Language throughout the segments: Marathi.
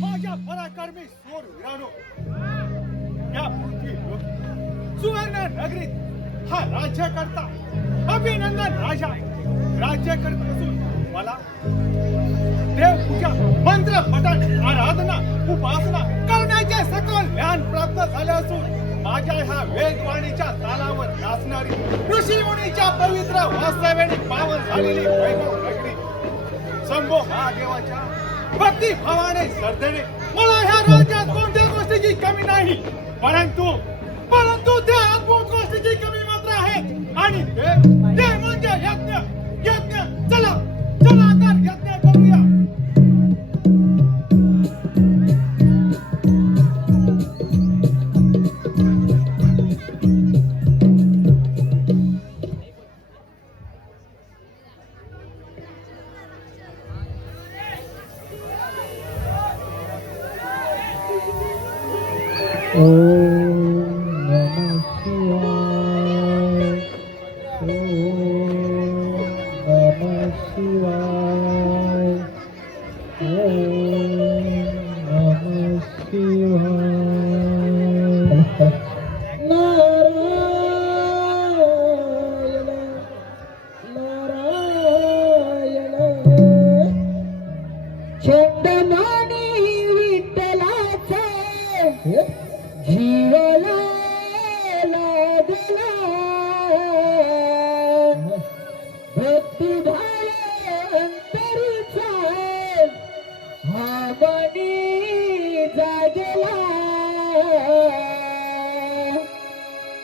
माझ्या पराक्रमी सोर वीरानो, या पृथ्वीवर सुवर्ण नगरीत हा राज्यकर्ता अभिनंदन राजा राज्य करत असून मला देवपूजा मंत्र पठण आराधना उपासना करण्याचे सकल ज्ञान प्राप्त झाले असून माझ्या ह्या वेदवाणीच्या तालावर नाचणारी ऋषी मुनीच्या पवित्र वास्तव्याने पावन झालेली वैभव नगरी शंभो महादेवाच्या भक्ती भावाने श्रद्धेने मला ह्या राज्यात कोणत्या गोष्टीची कमी नाही, परंतु त्या अद्भुत गोष्टीची कमी मात्र आहे आणि ते म्हणजे यज्ञ. चला तर यज्ञ करूया.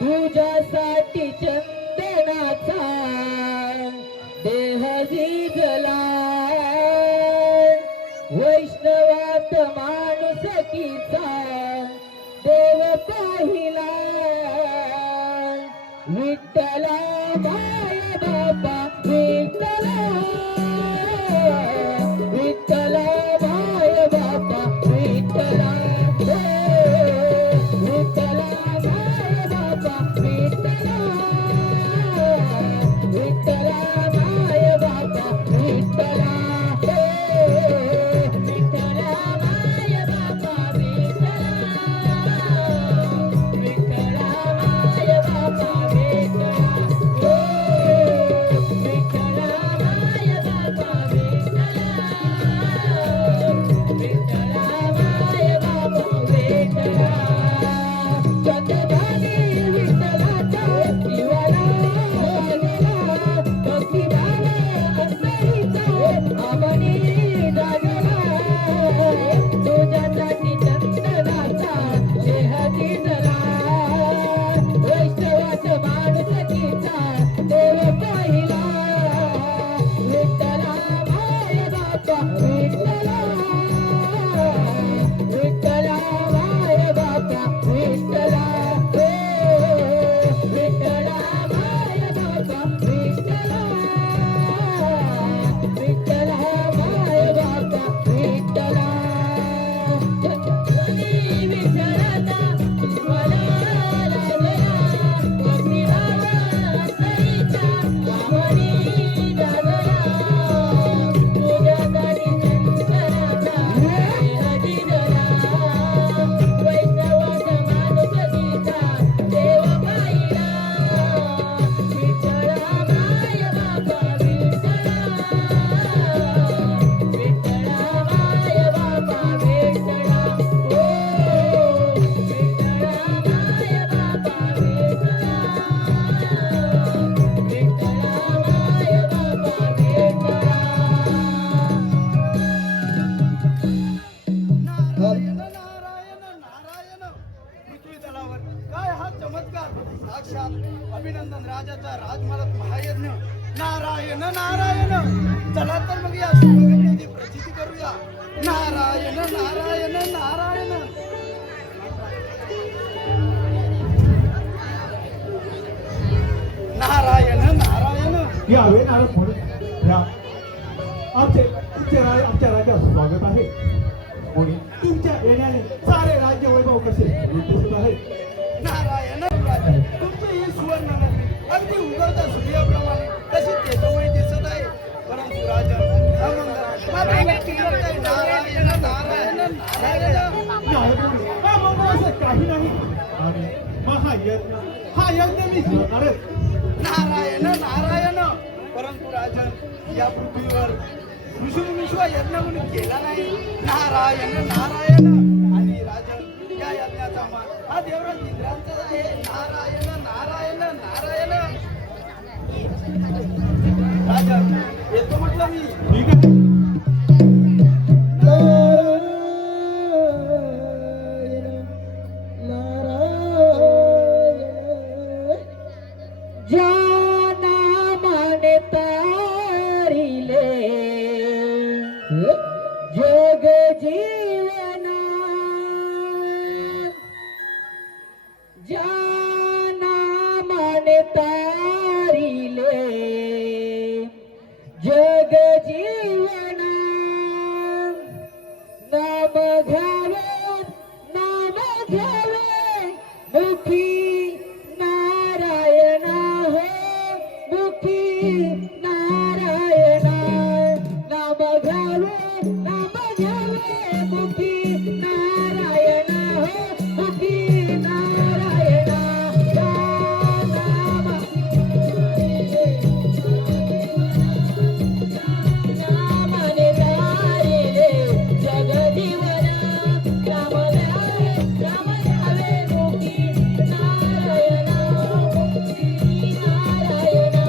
तुझ्यासाठी चंदनाचा देह झिजला, वैष्णवात माणुसकीचा देव पाहिला. विठ्ठला माय बाबा विठ्ठला, विठ्ठला माय बाबा विठ्ठला, विठ्ठला माय बाबा विठ्ठला, विठ्ठला माय बाबा विठ्ठला, विठ्ठला माय बाबा विठ्ठला, विठ्ठला माय बाबा विठ्ठला, विठ्ठला माय बाबा विठ्ठला, विठ्ठला माय बाबा विठ्ठला. चंद्रभागी विठ्ठलाचा जीवाला गेला, भक्तिभावे अंतरीचा आवनी जागला. तुझ्यासाठी चंदनाचा देह झिजला, वैष्णवात माणुसकीचा देव पाहिला. विठ्ठला माय बाबा विठ्ठला, विठ्ठला माय बाबा विठ्ठला, विठ्ठला माय बाबा विठ्ठला, विठ्ठला माय बाबा विठ्ठला. विठ्ठलाचा जीवाला लागला, भक्तिभाव अंतरीचा आवनी जागला. तुझ्यासाठी चंदनाचा देह झिजला, वैष्णवात माणुसकीचा देव पाहिला. विठ्ठला माय बाबा विठ्ठला, विठ्ठला माय बाबा विठ्ठला, विठ्ठला माय बाबा विठ्ठला, विठ्ठला माय बाबा विठ्ठला. नारायण नारायण नारायण. पृथ्वी तलावर काय हा चमत्कार, साक्षात अभिनंदन राजाचा राजमार्ग महायज्ञ. नारायण नारायण. चला तर मग या शुभघटनेची प्रचिती करूया. नारायण नारायण नारायण. नारायण नारायण. यावे नारद म्हणून या आमच्या राज्यात स्वागत आहे. कोणी तुमच्या येण्याने सारे राज्य वैभव कसे विकसित आहे. नारायण राजा, तुमची ही सुवर्ण नगरी अगदी उगवता सूर्याप्रमाणे तशी तेजोमय दिसत आहे. परंतु राजन अमंगल माझ्या व्यक्तिगत आहे. नारायण नारायण नारायण. हा बाबा असं काही नाही. आणि महायज्ञ हा यज्ञ मी करणारच. नारायण नारायण. परंतु राजन या पृथ्वीवर ऋषीमुनीशिवाय यज्ञ म्हणून केला नाही. नारायण नारायण. आणि राजन या यज्ञाचा मान हा देवराज इंद्रांचा आहे. नारायण नारायण नारायण. राजन येतो म्हटलं मी. ठीक आहे. जग जीवना जाना मन तारिले जग जीवना नाम घ्यावे मुखी नारायणा हो मुखी नारायणा नाम घ्यावे मुखी नारायणा हो मुखी नारायणा नामने तारिले जग जीवना राम घ्यावे मुखी नारायणा हो मुखी नारायणा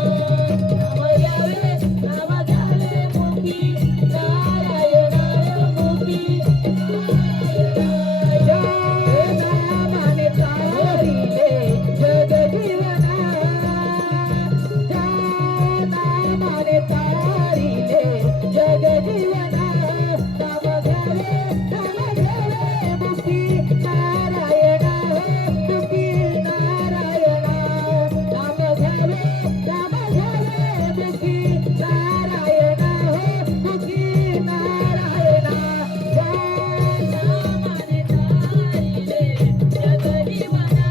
नाम घ्यावे मुखी नारायणा मुखी नारायणा तारिले जग जीवना नामाने तारिले जग जीवना नाम घ्यावे मुखी नारायणा मुखी नारायणा नाम घ्यावे मुखी नारायणा मुखी नारायणा नामाने तारिले जग जीवना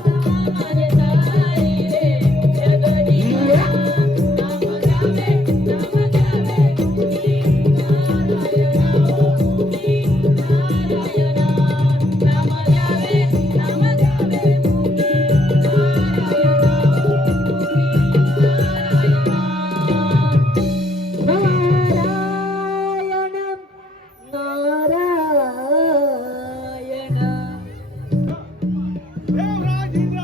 नामाने तारिले जग जीवना नाम घ्यावे मुखी नारायणा मुखी नारायणा नाम घ्यावे मुखी नारायण नारायण देवराज इंद्र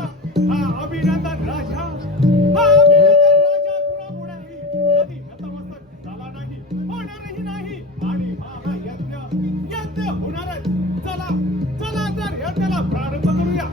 हा अभिनंदन राजा. हा अभिनंदन राजा कुणापुढेही कधी नतमस्तक झाला नाही, होणारही नाही. आणि हा यज्ञ होणारच. चला चला तर यज्ञाला प्रारंभ करूया.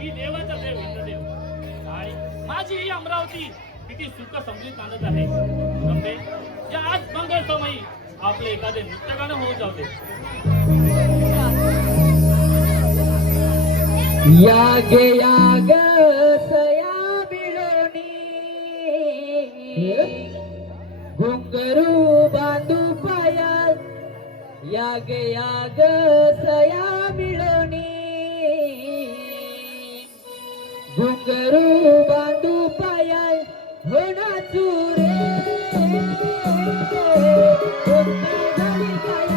ही देवाचा देव इंद्रदेव आणि माझी ही अमरावती किती सुख समजून आणत आहे. रंभे, या आज मंगळ समयी आपले एखादे नृत्यगाणं होऊन जाऊ दे. याग सया मिळोनी घुंगरू बांधू पायात याग सया मिळोनी घुंगरू बांधू पायात होना चुरे झाली काय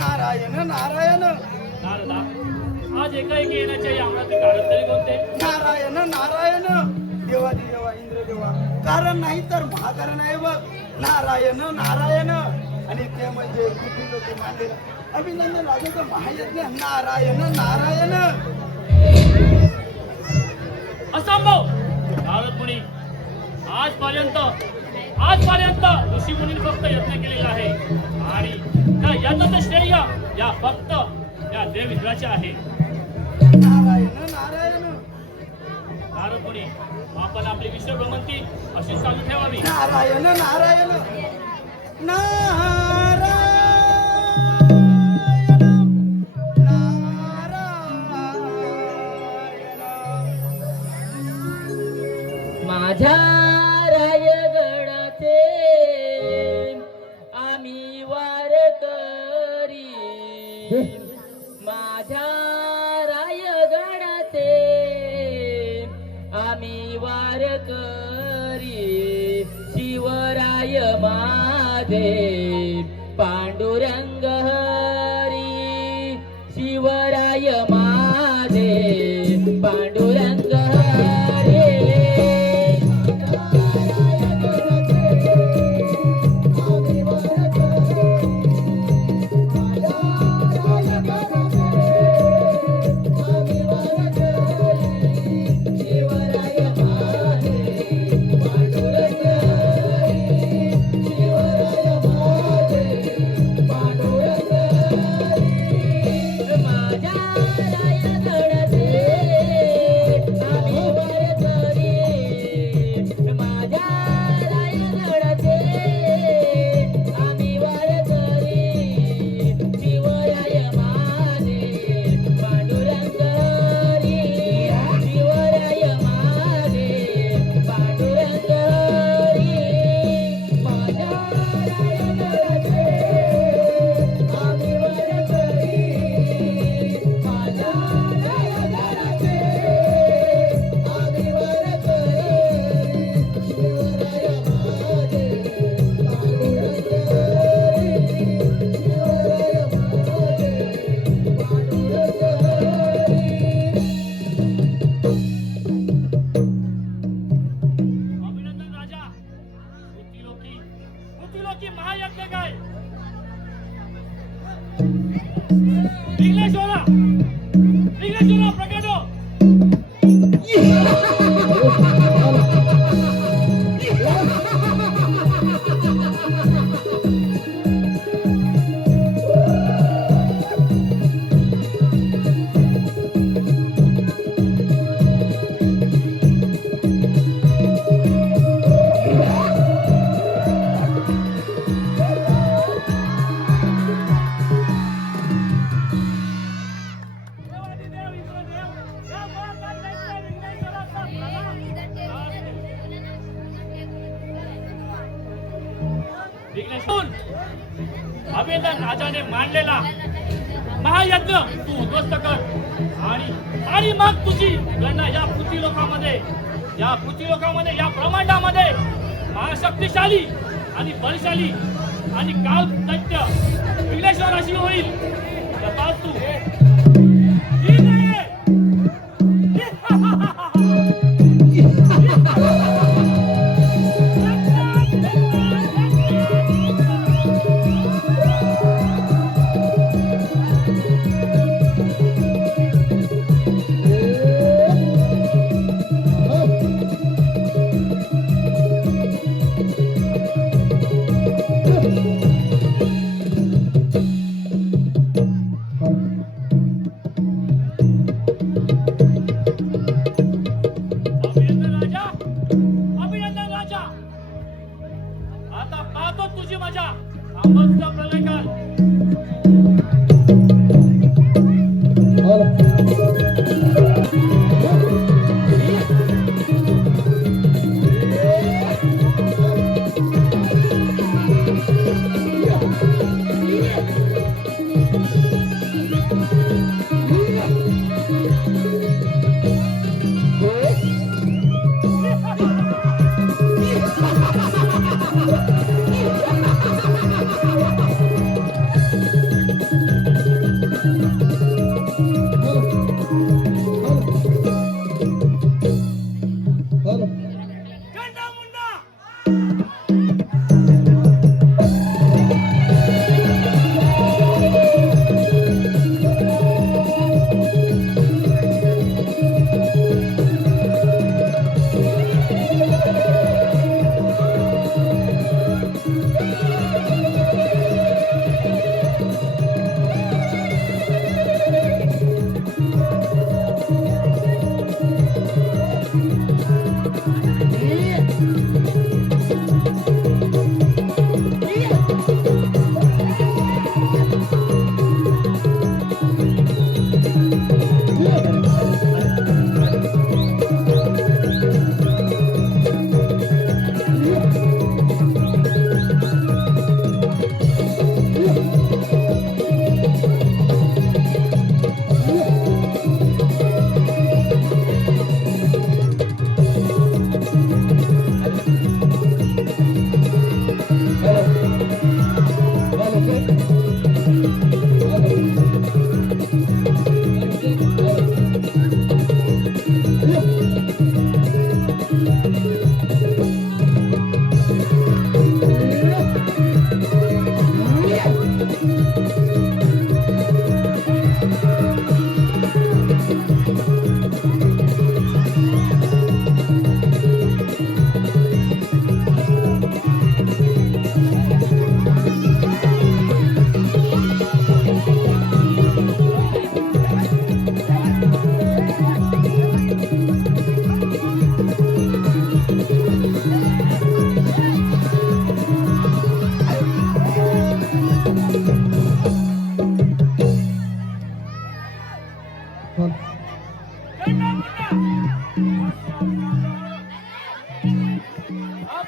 नारायण नारायण नारदा आज एकाएकी येण्याच्या या अमरावती कारण तरी कोणते? नारायण नारायण देवादी देवा इंद्रदेवा कारण नाही तर महाकारण आहे बघ नारायण नारायण आणि ते म्हणजे पृथ्वी लोक मानलेलं अभिनंदन राजाचं महायज्ञ नारायण नारायण असंभव नारद मुनी आजपर्यंत ऋषी मुनी फक्त यत्न केलेला आहे आणि याचं श्रेय या फक्त या देव इंद्राचे आहे. नारायण नारायण नारद मुनी आपण आपली विश्वभ्रमंती अशी चालू ठेवावी. नारायण नारायण नारायण माझ्या रायगडाचे आम्ही वारकरी माझ्या रायगडाचे आम्ही वारकरी शिवराय माझे पांडुरंग हरी शिवराय माझे पांडुरंग हरी अभिनंदन राजाने मांडलेला महायज्ञ तू उद्ध्वस्त कर आणि मग तुझी गणना या पृथ्वीलोकामध्ये या ब्रह्मांडामध्ये महाशक्तिशाली आणि बलशाली आणि काल दैत्य विघ्नेश्वराशी होईल. तसाच तू ठीक आहे. आता पाहतो तुझी मजा. आंबोजचा प्रलय काल.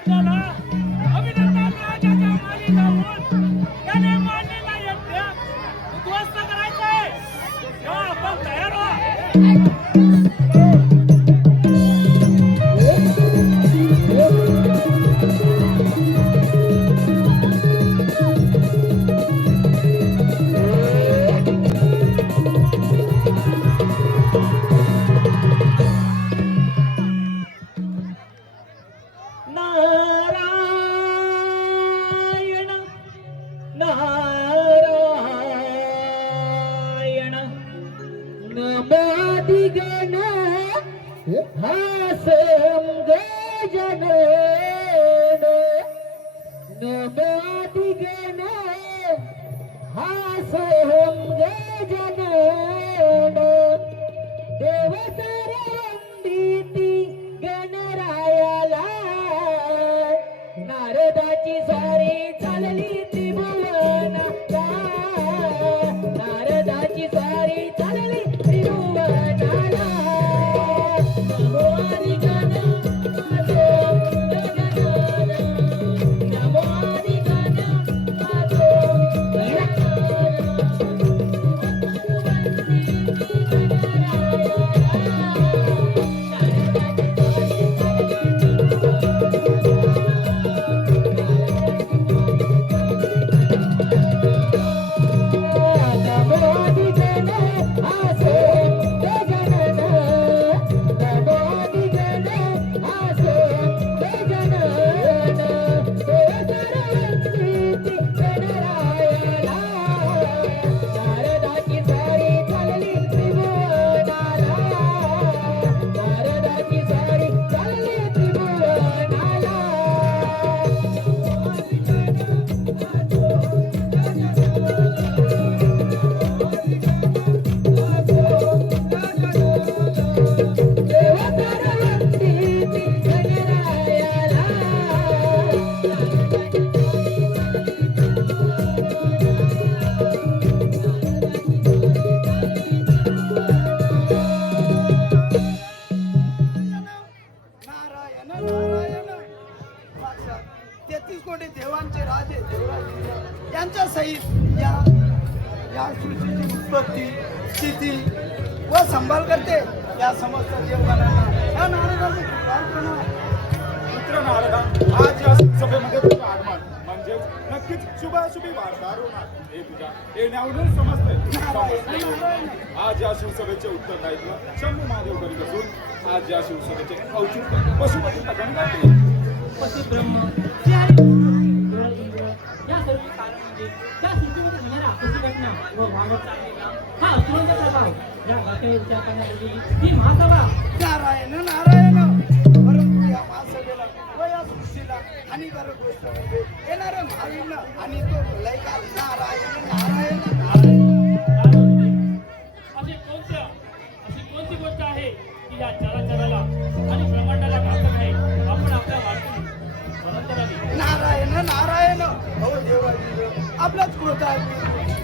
आपल्याला अभिनंदन राजाच्या मागे जाऊन त्याने मांडलेला यज्ञ उद्ध्वस्त करायचा आहे. तेव्हा आपण तयार व्हा. नारायण नारायण नमादिगण हासं गजानन नमादिगण हासं गजानन देव सरवंदिती गणरायाला नारदाची सारी चालली त्रिभुवनाला नारदाची सारी चालली त्रिभुवनाला नमो आदिगण आजो गजानन नमो आदिगण आजो नारायण नारायण साक्षात 33 कोटी देवांचे राजे देवराज यांच्या सहित या सृष्टीची उत्पत्ती स्थिती व संभाल करते या समस्त देवगणांना या नारदाचे प्रार्थना. मित्र नारदा, आज या सभेमध्ये तुझं आगमन म्हणजे नक्कीच शुभाशुभी वार्ताहर होणार हे तुझ्या येण्यावरून समजतंय. आज या शिवसभेचे उत्तरदायित्व शंभू महादेव करीत असून आज या शिवसभेचे औचित्य पशुपती तगन करतील. पती ब्रह्म जे आहे इंद्र या सर्व कारण म्हणजे त्या सृष्टीमध्ये होणाऱ्या आपत्ती घटना व वाढत चाललेला हा अतुलनीय प्रभाव या वाक्यावर विचार करण्यासाठी ही महासभा. नारायण नारायण. परंतु या महासभेला व या सृष्टीला हानिकारक गोष्ट म्हणजे येणाऱ्या महावीरनं आणि तो प्रलयकाल. नारायण नारायण नारायण. अशी कोणती गोष्ट आहे की या चराचराला आणि ब्रह्मांडाला घातक आहे? आपण आपल्या वाटून म्हणत करावी. नारायण नारायण. हो देवाजी, आपलाच क्रोध आहे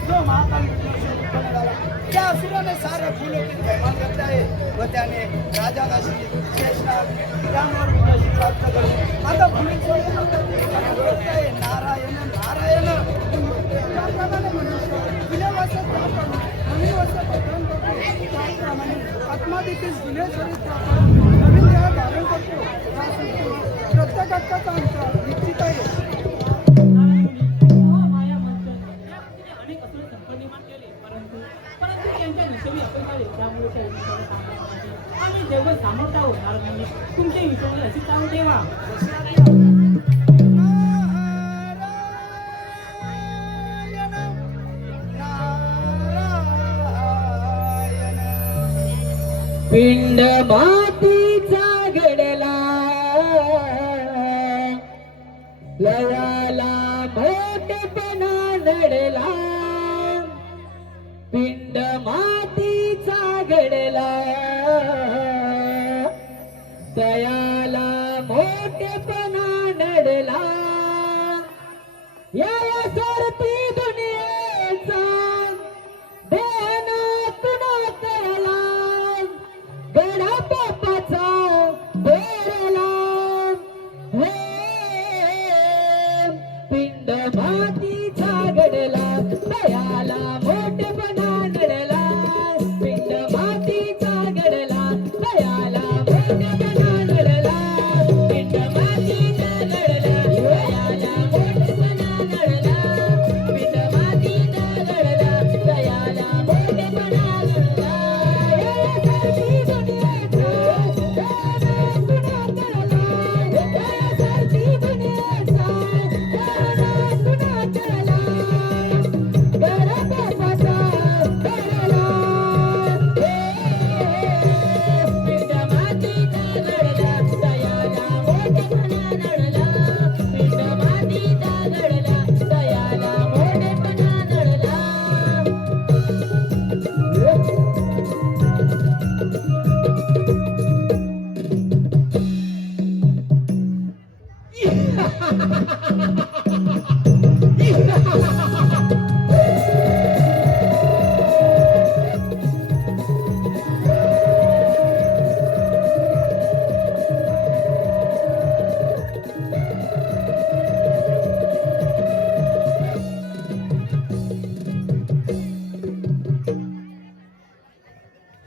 जो महाकाल उत्पन्न झाला त्या असुराने साऱ्या फुलोकीत बैमान घेतले आहे व त्याने राजादासी शेषनाग त्यावर उदासी प्राप्त करून आता भूमीत आहे. नारायण नारायण. त्याप्रमाणे मनुष्य जुन्या वर्षात आपण नवीन वर्ष पठण करतो त्याप्रमाणे आत्मा देखील जुने शरीर वापरून नवीन देह धारण करतो. प्रत्येक अर्थाचा अंतर निश्चित आहे. माया मंथन या व्यक्तीने अनेक असुर संकट निर्माण केले परंतु त्यांच्या नशिबी अपयश आले. त्यामुळे त्या विषयाला सांगण्यासाठी आम्ही जेवढे सामर्थ्य आहोत नारदांनी तुमच्या विषयाला अशी चालू ठेवा. पिंड मातीचा घडला लयाला मोठेपणा नडला. पिंड मातीचा घडला दयाला मोठेपणा नडला. या सरती दुनियेचा देना तुना कळला गडा पापाचा बेरला. हे मातीचा घडला तयाला मोठेपणा नडला पिंड मातीचा घडला तयाला मोठेपणा नडला पिंड मातीचा घडला तयाला मोठेपणा नडला पिंड मातीचा घडला तयाला मोठेपणा नडला यासाठी दुनियेचा गुन्हा कळला यासाठी दुनियेचा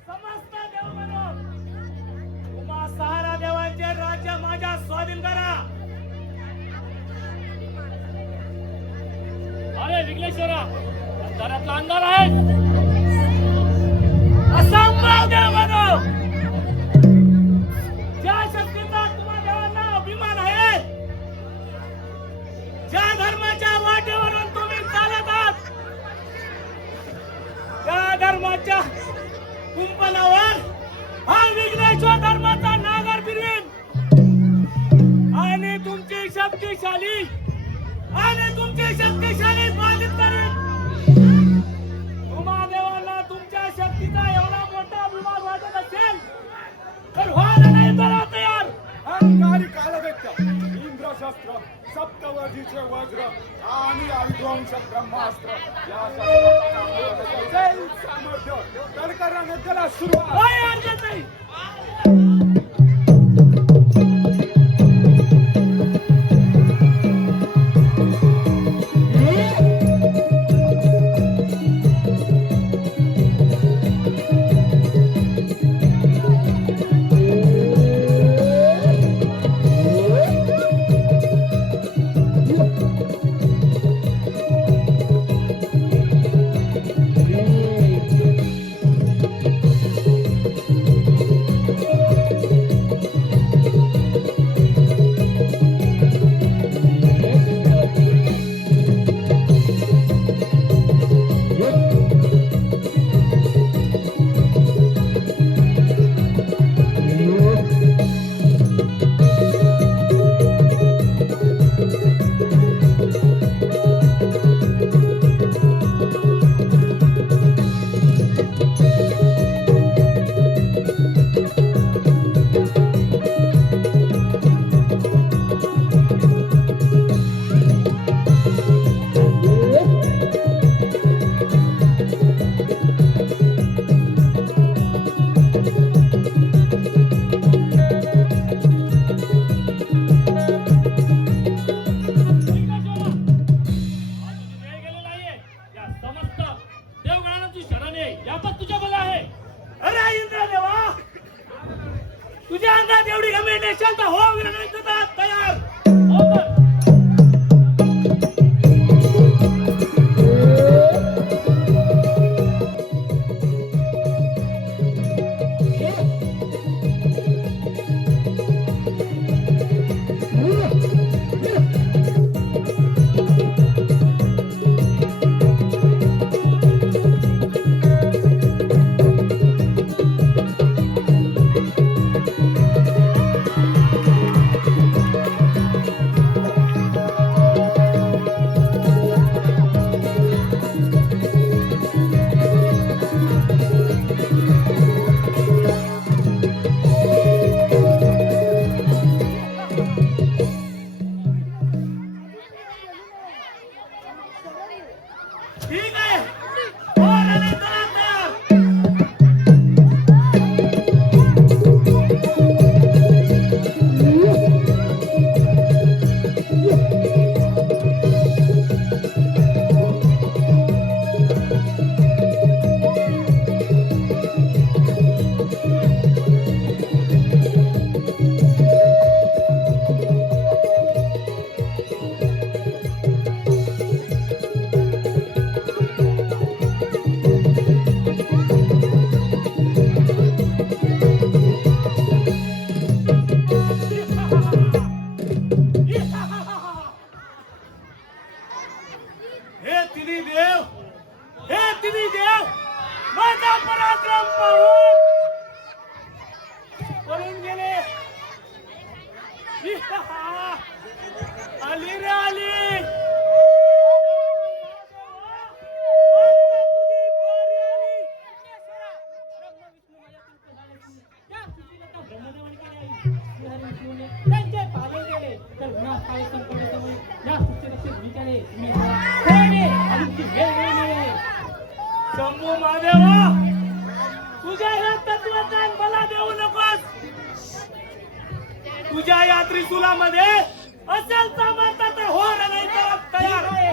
समस्त देव म्हणून उमा सहारा देवांचे राज्य माझ्या स्वाधीन करा. अरे विघ्नेश्वरा, अंधारातला अंधार आहे. असंभव देव म्हणून ज्या शक्तीचा तुम्हा देवांना अभिमान आहे, ज्या धर्माच्या वाटेवरून तुम्ही चालत आहात, त्या धर्माच्या कुंपणावर हा विघ्नेश्वर धर्माचा नागर फिरवेन आणि तुमची शक्तिशाली बाधित करेन. उमादेवाला तुमच्या शक्तीचा एवढा मोठा अभिमान वाटत असेल तर व्हायला नाही करा तयार. अहंकारी कालवेत्य इंद्रशस्त्र सप्तवर्षीचे वज्र आणि आयुधवंश ब्रह्मास्त्र या शस्त्रांचं सामर्थ्य तडकराने त्याला सुरुवात. काही अडचण नाही. तुझ्या अंगात एवढी घमेंड असेल तर हो विनंती तयार हो तर. ठीक आहे हो रणजित तयार. तिन्ही देव माझा पराक्रम पाहून पळून गेले. आली रे आली. त्यांचे पालन केले तर विनाश काही संकटासमयी या सृष्टीरक्षक विचारे खेळणे आणि ती वेळ मिळेल. शंभू महादेवा तुझ्या या तत्वज्ञान मला देऊ नकोस. तुझ्या या त्रिशूलामध्ये असेल सामर्थ्य तर हो रे, नाही तर तयार आहे.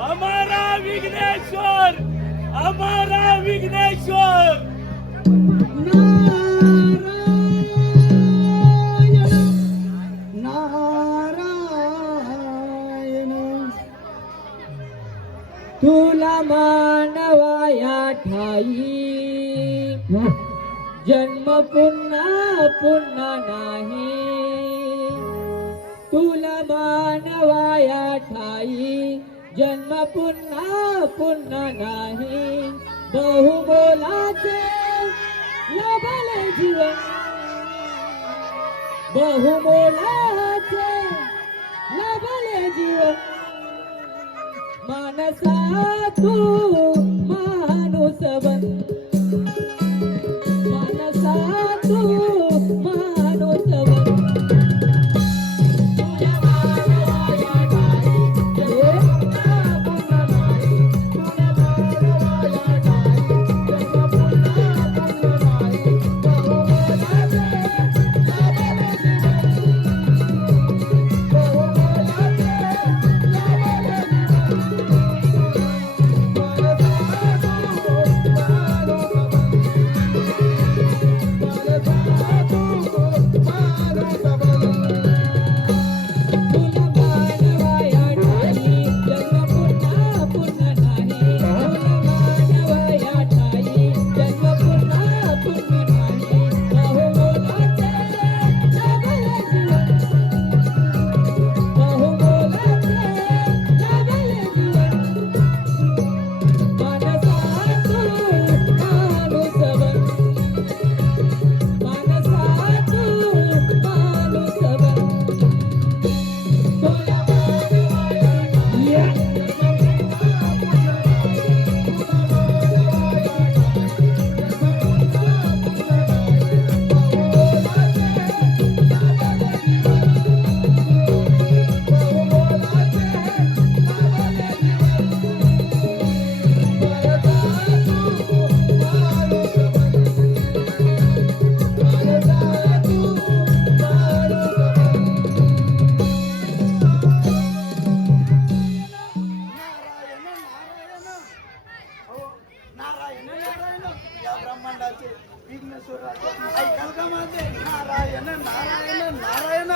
हमारा विघ्नेश्वर, हमारा विघ्नेश्वर. नारायण तुला मानवाया ठाई जन्म पुन्हा पुन्हा नाही. तुला मानवाया ठाई जन्म पुन्हा पुन्हा नाही. बहुमोलाचे लाभले जीवन, बहुमोलाचे लाभले जीवन. मानसा तू माणूस बन मानसा तू माणूस बन तुझ्या मानवाया ठाई जन्म पुन्हा नाही तुझ्या मानवाया ठाई जन्म पुन्हा नाही बहुमोलाचे लाभले जीवन बहुमोलाचे लाभले नारायण नारायण या ब्रह्मांडाचे विघ्नेश्वर ऐकाल का माझे नारायण नारायण नारायण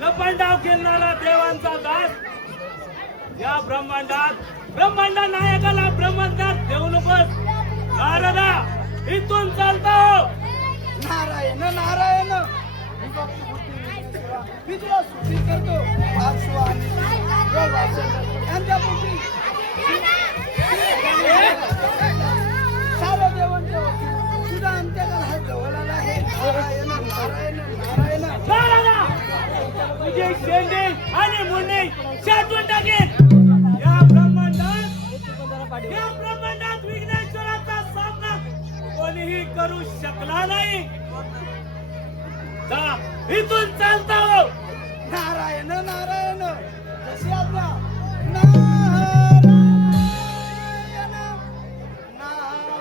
लपंडाव खेळणारा देवांचा दास या ब्रह्मांड नायकाला ब्रह्मज्ञान देऊ नकोस नारदा इथून चालतो नारायण नारायण मी तुला सूचित करतो यांच्या पोटी साऱ्या देवांच्या वतीने तुझा अंत्यकाल हा जवळ आला आहे नारायण नारायण नारायण नारदा तुझे शेंडे आणि मुंडे छाटून टाकेन या ब्रह्मांडात विघ्नेश्वराचा सामना कोणीही करू शकला नाही जा इथून चालता हो नारायण नारायण जशी आज्ञा नारायण नारायण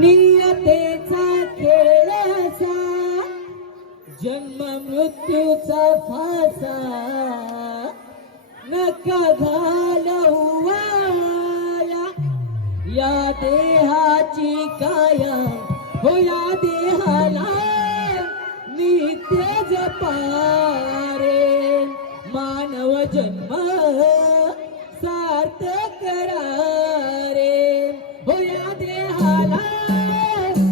नियतेचा खेळ असा जन्म मृत्यूचा फासा नका घालवू वाया या देहाची काया हो या देहाला नित्य जपारे मानव जन्म सार्थक करारे हो या देहाला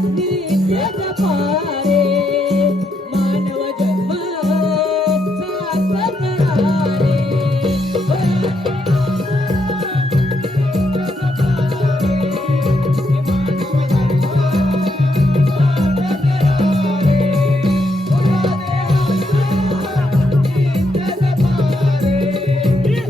नित्य जपारे मानव जन्म सार्थक करारे हो या ही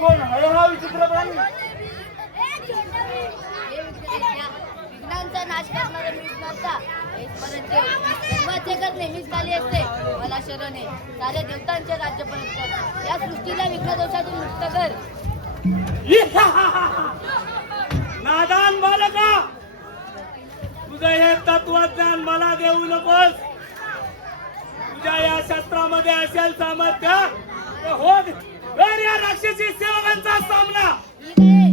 कोण आहे हा विचित्र प्राणी? विघ्नांचा नाश करणारा विघ्नांचा सर्वाचे कर नेहमीच खाली असते. मला शरण आहे साऱ्या देवतांचे राज्य परत कर. या सृष्टीला विघ्नदोषातून मुक्त कर. नादान बालका, तुझं हे तत्वज्ञान मला देऊ नकोस. तुझ्या या शस्त्रामध्ये असेल सामर्थ्य तर हो तर या राक्षसी सेवकांचा सामना. ठीक आहे.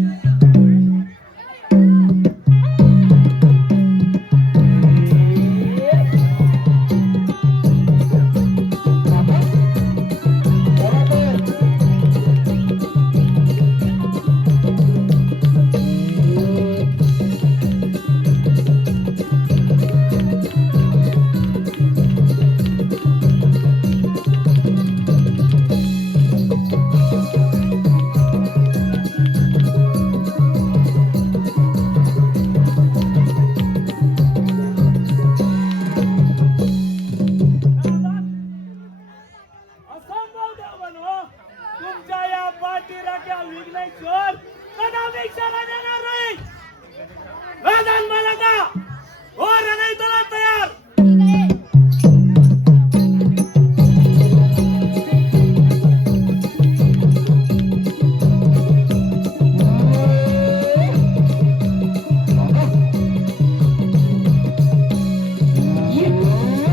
असंभव देवानो, तुमच्या या पाठीराख्या विघ्नेश्वर कदापि क्षमा देणार नाही. राजन बालका, हो रणै तुला तयार. ठीक आहे.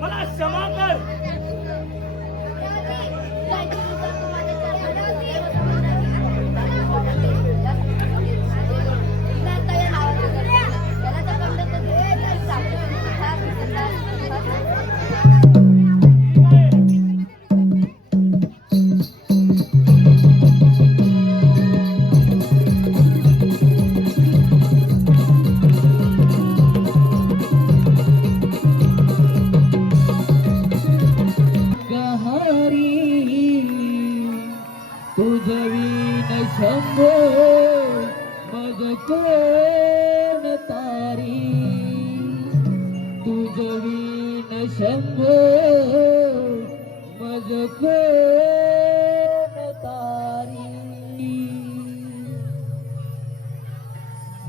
मला क्षमा कर. शंभो मग कोण तारी तुझ विण शंभो मज कोण तारी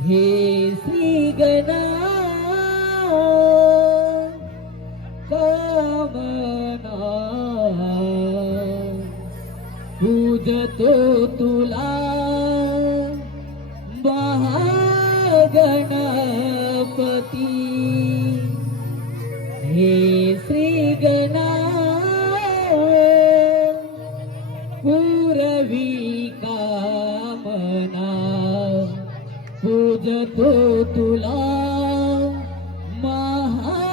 हे श्री गणा कामना पूजतो तुला महागणपती हे श्री गणा पूरवी कामना पूजतो तुला महागणपती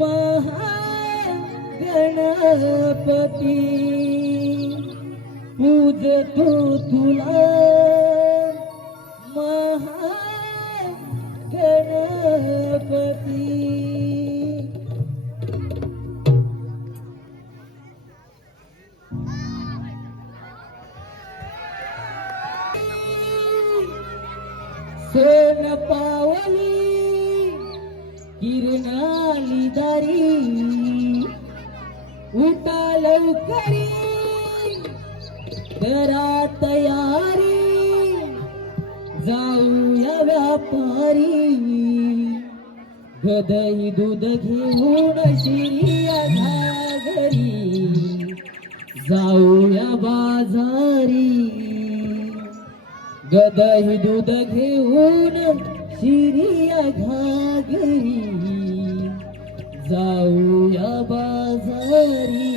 महागणपती पूजतो तुला महागणपती. सोन पावली किरणाली दारी उठा लवकरी करा तयारी जाऊया व्यापारी गदही दूध घेऊन शिरिया घागरी जाऊया बाजारी गदही दूध घेऊन शिरिया घागरी जाऊया बाजारी.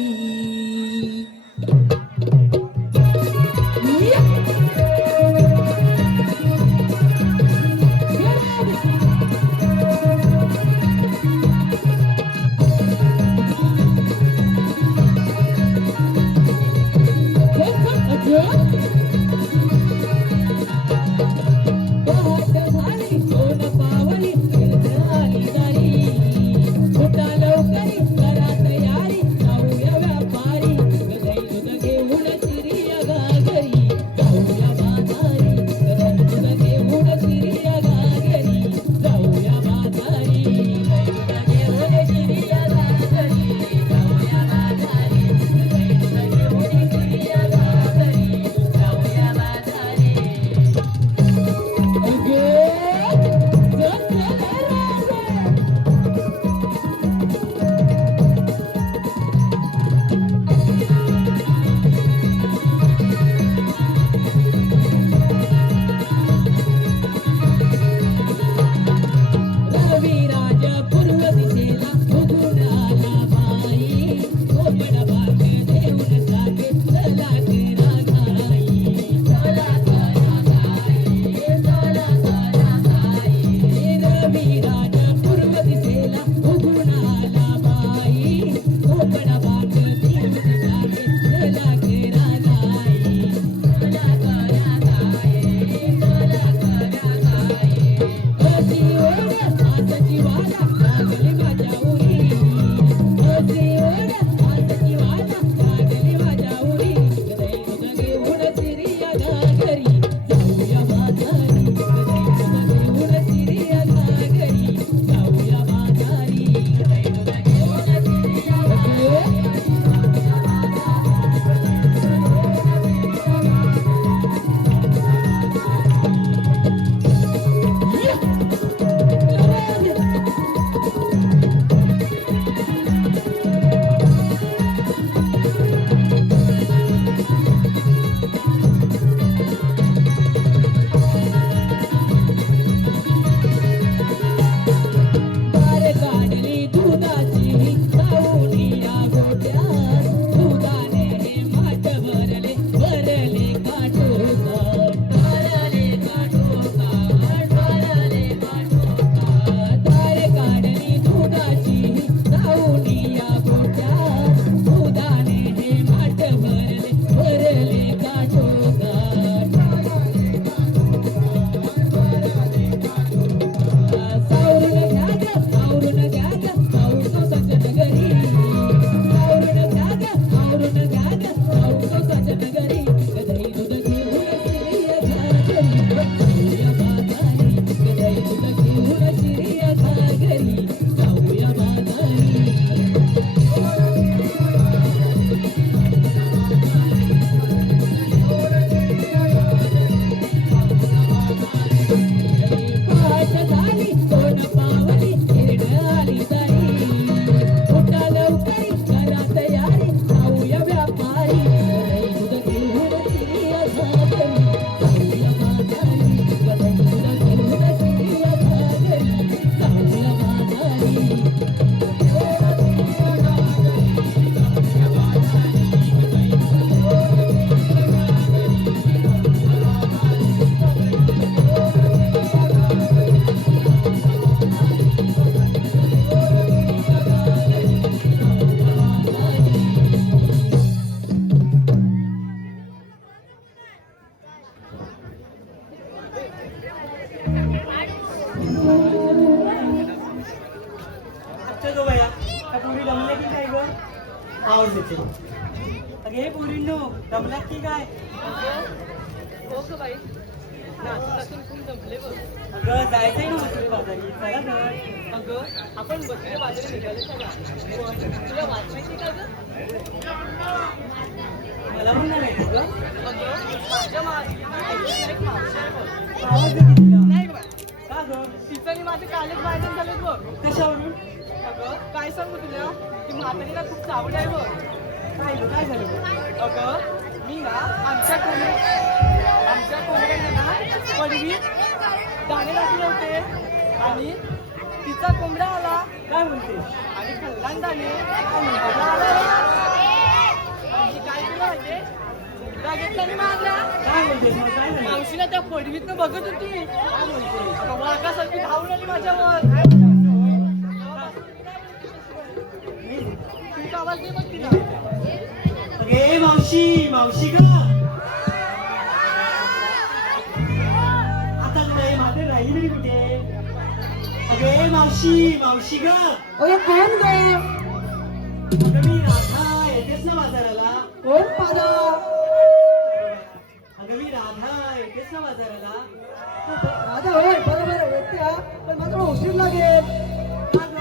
लवकरी करा तयारी जाऊया गो बाया त्या पोरी जमल्या की काय ग आवडते अगे हे पोरींनो जमल्यात की काय अगं जायचंय ना मसुरी बाजारी चला तर अगं आपण बसले बाजारी निघाले सगळा तुला वाचवायची का ग मला म्हणणार आहे का ग अगं माझ्या एक मावशी आहे बघ. आवाज येते तिला नाही गं बाई. का ग तिचं आणि माझे कालच बायजन झालेत बघ कशावरून अगं काय सांगू तुला ती म्हातारीला खूप चावड आहे बघ काय ग काय झालं अगं मी ना आमच्या कोंबड्यांना ना पडवीत दाणे टाकले होते आणि तिचा कोंबडा आला काय म्हणते आणि कल्याण दाणे आला आणि काय केलं माहितीये कोंबडा घेतला आणि मारला काय म्हणते मग काय झालं मावशीला त्या पडवीतनं बघत होती काय म्हणते अगं वाघासारखी धावून आली माझ्यावर तुमचा आवाज दे बघ तिला अगे मावशी मावशी ग आता तुला हे मागे राहिली कुठे अगे मावशी मावशी ग अरे कोण ग अगं मी राधा येतेच ना बाजाराला कोण माझा अगं मी राधा येतेच ना बाजाराला माझा होय बरोबर येते हा. पण माझा थोडा उशीर लागेल का ग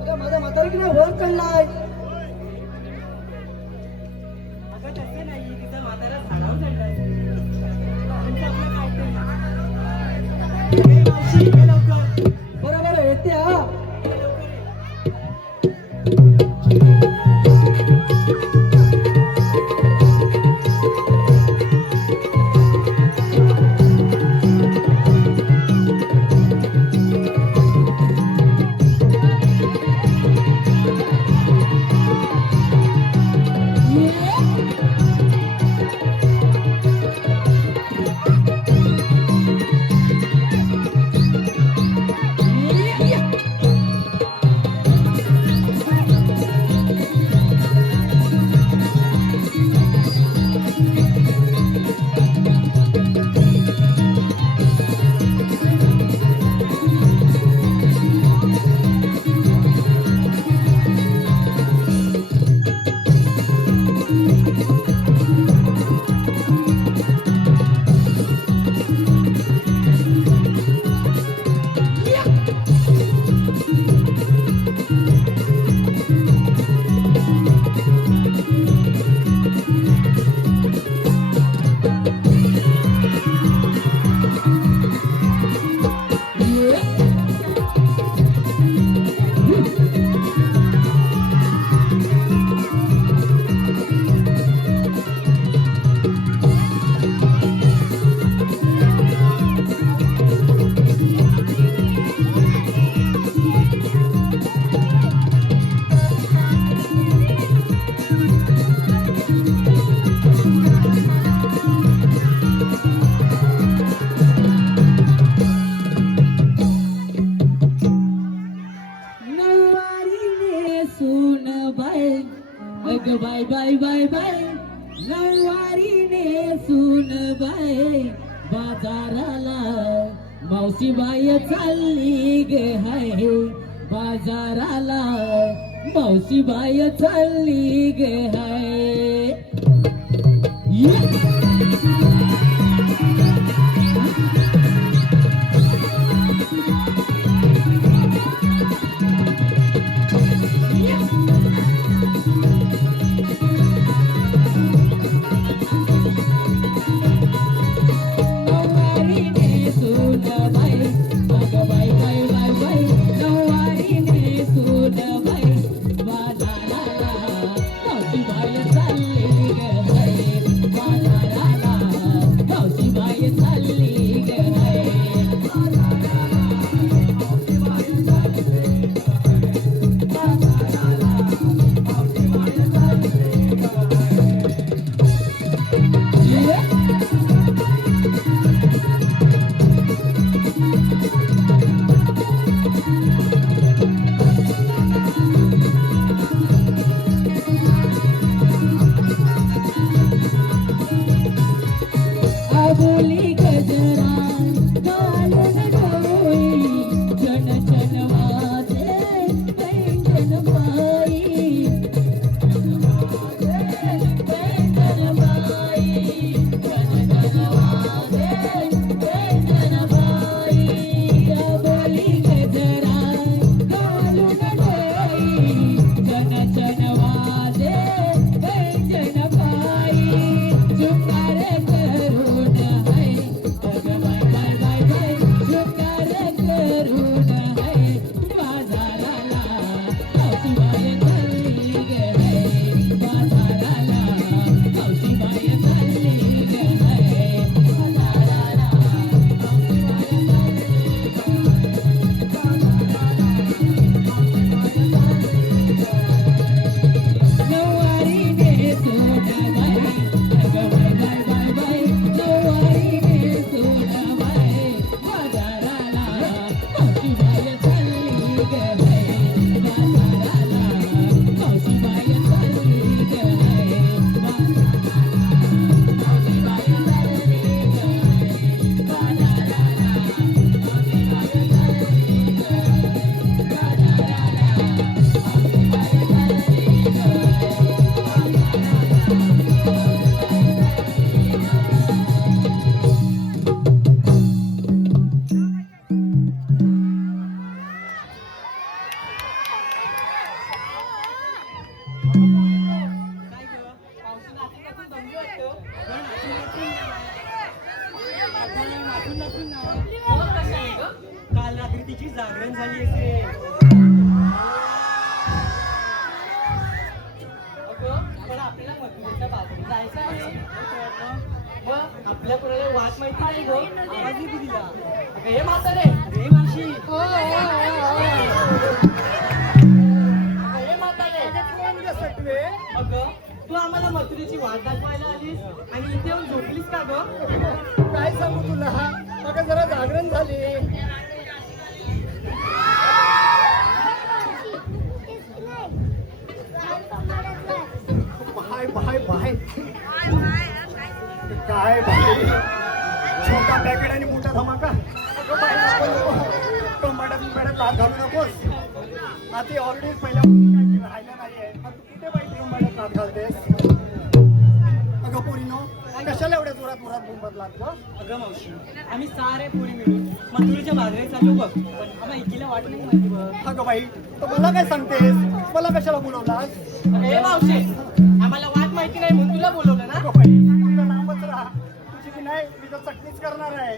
अगं माझा म्हातारी की नाही वर चढलाय अगं तसं नाही तिचा म्हातारा झाडावर चढलाय तुमचं आपलं काहीतरी अगे मावशी ये लवकर बरोबर येते हा ये लवकर ये. बाय बाय बाय बाय नऊवारीने सून बाय बाजाराला मावशी बाय चालली गे हाय बाजाराला मावशी बाय चालली गे हाय काय ग पावसानं नाचून दमली वाटतं अगं नाचून नाचून नाही मग कशाने ग काल रात्री तिची जागरण झाली असेल अगं पण आपल्याला मथुरेच्या बाजूला जायचं आहे मग आपल्या कोणाला वाट माहिती नाही गो आवाज नाही दिला अगं हे म्हातारे रे मावशी हे म्हातारे अगं तू आम्हाला मथुरेची वाट दाखवायला आलीस आणि इथे येऊन झोपलीस का ग काय सांगू तुला मग जरा जागरण झाली बाय बाय बाय काय बाय छोटा पॅकेट आणि मोठा धमाका अगं बाय नको टोमॅटो हात घालू नकोस आता ऑलरेडी पहिल्या राहिलं नाहीये कुठे बाई टोमॅटो हात घालतेस अगं पोरीनो कशाला एवढ्या जोरात बोंबत लागतो अगं मावशी आम्ही सारे पोरी मिळून मथुरेच्या बाजारात चाललो बघ पण आम्हाला इकीला वाट नाही माहिती बघ अगं बाई तर मला काय सांगतेस मला कशाला बोलवलास हे मावशी आम्हाला वाट माहिती नाही म्हणून तुला बोलवलं ना अगं बाई तुझं नावच राहा तुझी की नाही मी तर चटणीच करणार आहे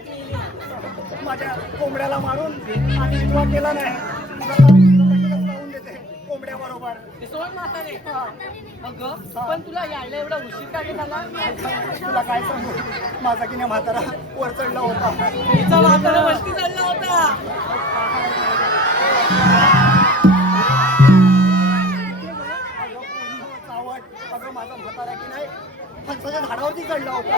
माझ्या कोंबड्याला मारून आधी विधवा केला नाही लावून देते कोंबड्या बरोबर ते सोड म्हातारे अगं पण तुला यायला एवढा उशीर का झाला तुला काय सांगू माझा की नाही म्हातारा वर चढला होता तिचा म्हातारा वरती चालला होता अगं माझा म्हातारा की नाही फणसाच्या झाडावरती चढला होता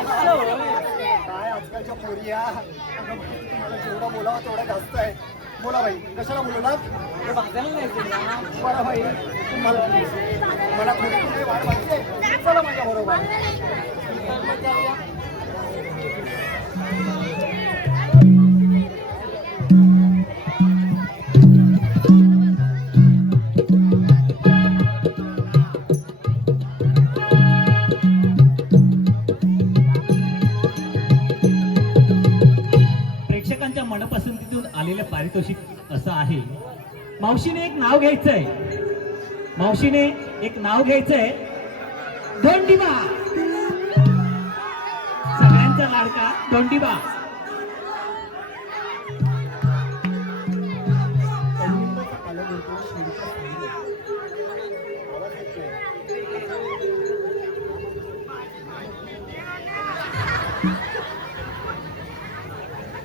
काय आजकालच्या पोरिया अगं बाई, तुम्हाला जेवढं बोलावं तेवढं जास्त आहे बोला बाई कशाला बोलवलात बाजाराला जायचं ना बरं बाई मला थोडी वाट पाहिजे चला माझ्या बरोबर प्रेक्षकांच्या मनपसंतीतून आलेलं पारितोषिक असं आहे मावशीने एक नाव घ्यायचंय मावशीने एक नाव घ्यायचंय धोंडीबा सगळ्यांचा लाडका धोंडीबा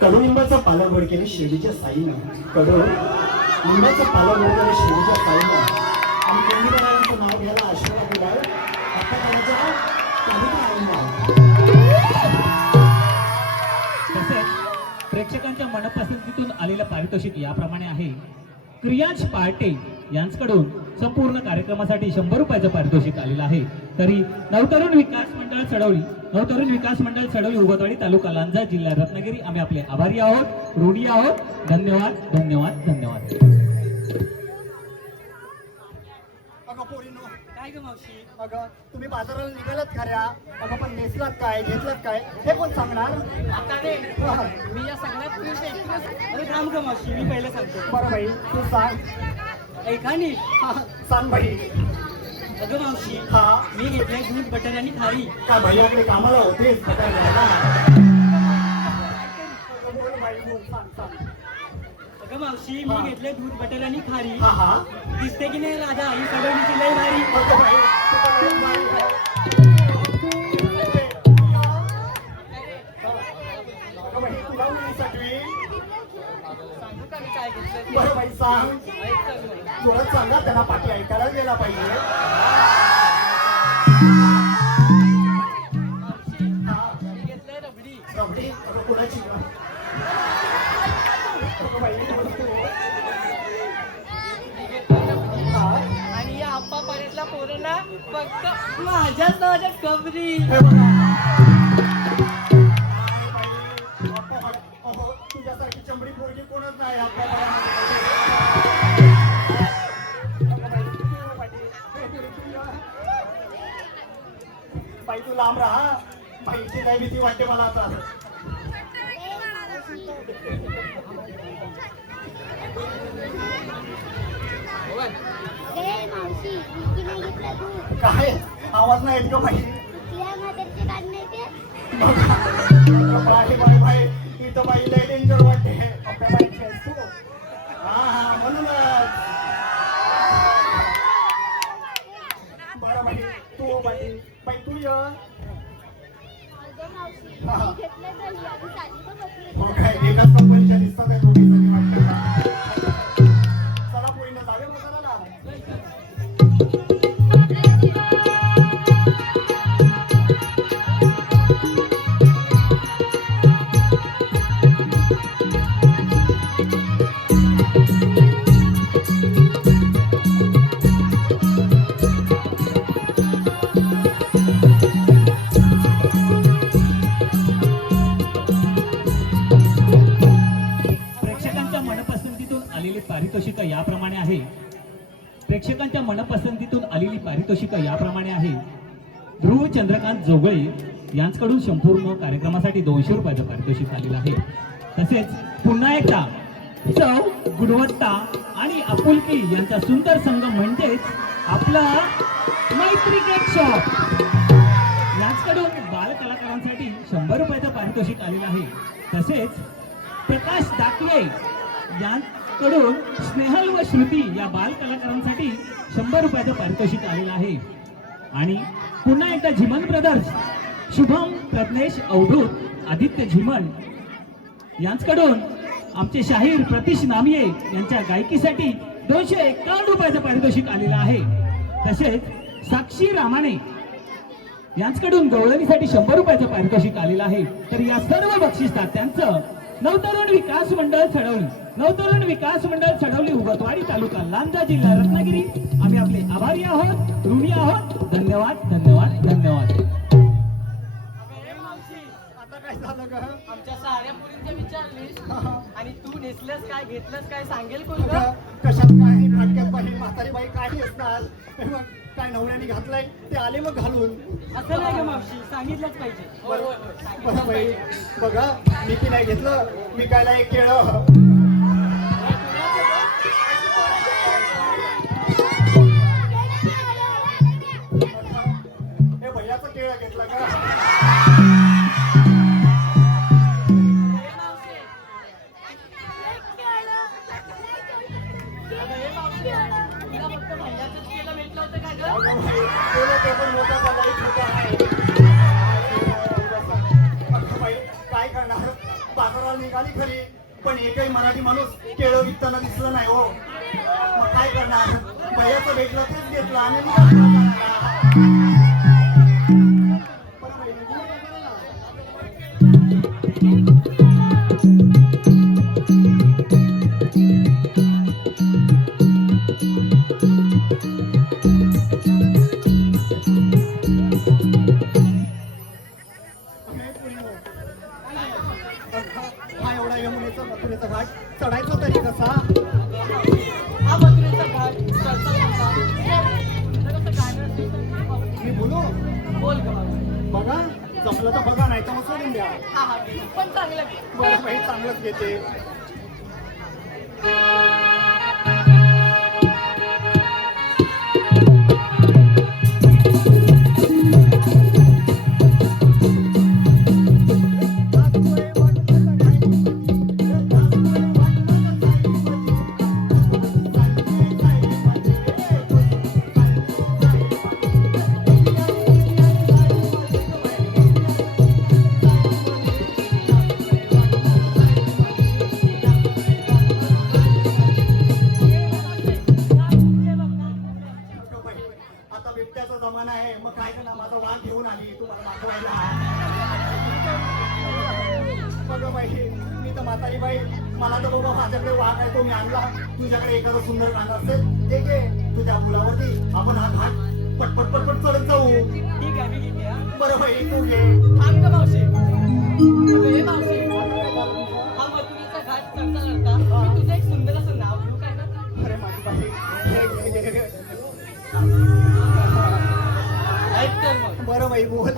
कडुलिंबाचा पाला गोड केले शिर्डीच्या साईनं कडुलिंबाचा पाला गोड केले शिर्डीच्या साईनं आणि कोंडीबारांचं नाव घ्यायला आशीर्वाद दिलाय आता करायचा कविता तसेच प्रेक्षकांच्या मनपसंतीतून आलेलं पारितोषिक याप्रमाणे आहे क्रियांश पार्टे यांच्याकडून संपूर्ण कार्यक्रमासाठी 100 रुपयाचं पारितोषिक आलेलं आहे तरी नवतरुण विकास मंडळ सडोली उगवतवाडी तालुका लांजा जिल्हा रत्नागिरी आम्ही आपले आभारी आहोत ऋणी आहोत धन्यवाद धन्यवाद धन्यवाद अगं पोरीनो काय ग मावशी अगं तुम्ही बाजाराला निघालात खऱ्या अगं पण नेसलात काय घेतलात काय हे कोण सांगणार आता रे मी या सगळ्यात अरे थांब ग मावशी मी पहिलं सांगतो बरं बाई तू सांग एकाने सांग बाई अगं मावशी हा मी घेतलंय दूध बटर आणि खारी का भैयाकडे कामाला होतेस पगार घ्यायला बोल बाई बोल सांग सांग अगं मावशी मी घेतलंय दूध बटर आणि खारी हा हा दिसते की नाही राजा ही सगळी लय भारी अगं बाई तू काय एक बाई आहे. अगं बाई तुला मुलीसाठी सांगू का मी काय घेतलं बरं बाई सांग ऐक चालू आहे. जोरात सांगा त्यांना पाठी ऐकायला गेला पाहिजे मावशी मी घेतलंय रबडी रबडी अगं कोणाची गं? अगं बाई आणि या आप्पा परेतल्या पोराला फक्त माझ्याच नावाच्या कबरी हे बघा. काय बाई, अहो, तुझ्यासारखी चमडी पोरगी कोणच नाही आपल्या बाई तू लांब राहा बाईची काय भीती वाटते मला आता ए मावशी मावशी विकी नाही घेतला तू काय आवाज नाही येत का बाई? या म्हातारीचे काढ नाही ते बाई बाई बाई इथं बाई लय डेंजर वाटते. आपल्या बाईची आहेस तू? हा म्हणूनच. बरं बाई तू बाई तू ये. अगं मावशी हा. मी घेतलं तर ही आधी चालली का बकरी? हो काय एकाच कंपनीच्या दिसतात आहे दोघी जणी वाटतं. चला पोरीनं जावे मग चला ना. प्रेक्षकांच्या मनपसंतीतून आलेली पारितोषिक याप्रमाणे आहे. प्रेक्षकांच्या मनपसंतीतून आलेली पारितोषिक याप्रमाणे आहे. ध्रुव चंद्रकांत जोगळे यांच्याकडून संपूर्ण कार्यक्रमासाठी 200 रुपयाचं पारितोषिक आलेलं आहे. तसेच पुन्हा एकदा चव, गुणवत्ता आणि आपुलकी यांचा सुंदर संगम म्हणजेच आपलं मैत्री केक शॉप यांच्याकडून बाल कलाकारांसाठी 100 रुपयाचं पारितोषिक आलेलं आहे. तसेच प्रकाश दाकले यांकडून स्नेहल व श्रुती या बाल कलाकारांसाठी 100 रुपयाचं पारितोषिक आलेलं आहे. आणि पुन्हा एकदा झिमन ब्रदर्स शुभम प्रज्ञेश अवधूत आदित्य झिमन यांच्याकडून आमचे शाहीर प्रतीश नामिये यांच्या गायकीसाठी 251 रुपयाचं पारितोषिक आलेलं आहे. तसेच साक्षी रामाने यांच्याकडून गवळणीसाठी 100 रुपयाचं पारितोषिक आलेलं आहे. तर या सर्व बक्षिसात त्यांचं नवतरुण विकास मंडळ चढवली उगतवाडी तालुका लांजा जिल्हा रत्नागिरी आम्ही आपले आभारी आहोत, ऋणी आहोत. धन्यवाद धन्यवाद धन्यवाद. आता काय झालं ग? आमच्या साऱ्या मुलींचे विचारलीस आणि तू नेसलंस काय घेतलंस काय सांगेल कोण ग? कशात काय नाटकात बाई म्हातारी बाई काही असणार. काय नवऱ्याने घातलंय ते आले मग घालून. असं नाही ग मावशी, सांगितलंच पाहिजे. बरं बाई बघा मी की नाही घेतलं विकायला एक केळं. हे भैयाचं केळं घेतलं का? तुला फक्त भैयाचंच केलं भेटलं होतं का ग? केळं ते पण मोठा झाला एक छोटा आहे. अगं बाई काय करणार बाजाराला निघाली खरी पण एकही मराठी माणूस केळं विकताना दिसलं नाही हो. मग काय करणार भैयाचं भेटलं तेच घेतलं आणि निघालो. बरं बाई, निघून गेलं ना. हा एवढा यमुनेचा मथुरेचा घाट चढायचा तरी कसा? हा मथुरेचा घाट चढता चढता जरासं गाणं असेल तर मी बोलू बोल ग मावशी. बघा जमलं तर बघा नाही तर मग सोडून द्या. हा हा पण चांगलं घे. बरं बाई चांगलंच घेते. आता बिबट्याचा जमाना आहे मग काय करणार माझा वाघ घेऊन आली तुम्हाला मागवायला. बघ बाई मी तर म्हातारी बाई मला तर बाबा माझ्याकडे वाघ आहे तो मी आणला. तुझ्याकडे एखादा सुंदर कांदा असेल ते घे तुझ्या मुलावरती आपण हा घाट पटपट पटपट चढत जाऊ. ठीक आहे मी घेते हा. बरं बाई तू घे. थांब ग मावशी. अगं हे मावशी हा मथुरेचा घाट चढता चढता मी तुझं एक सुंदर असं नाव घेऊ काय ग? अरे माझी बाई घे घे घे घे. ऐक तर मग. बरं बाई बोल.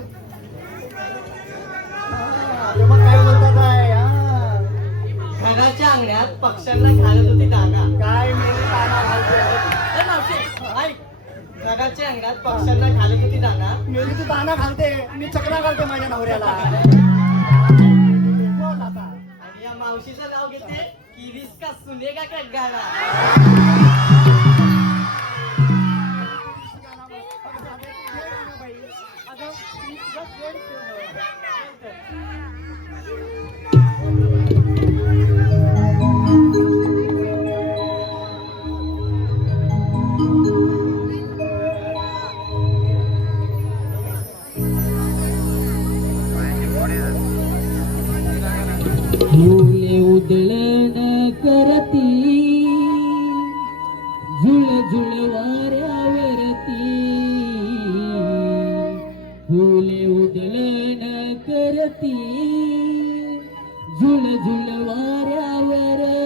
मग काय बोलतात आहे हा? घराच्या अंगणात पक्ष्यांना घालत होती दागा. काय मी काना घालते. ए मावशी ऐक जगाच्या अंगात पक्ष्यांना घालत होती दाना. मेली तू दाना घालते, मी चकना घालते माझ्या नवऱ्याला. बोल आता. आणि या मावशीचं नाव घेते किरीस का सुनेगा का गाणा. फुले उधळण करती झुळ झुळ वाऱ्यावरती. फुले उधळण करती झुळ झुळ वाऱ्यावरती.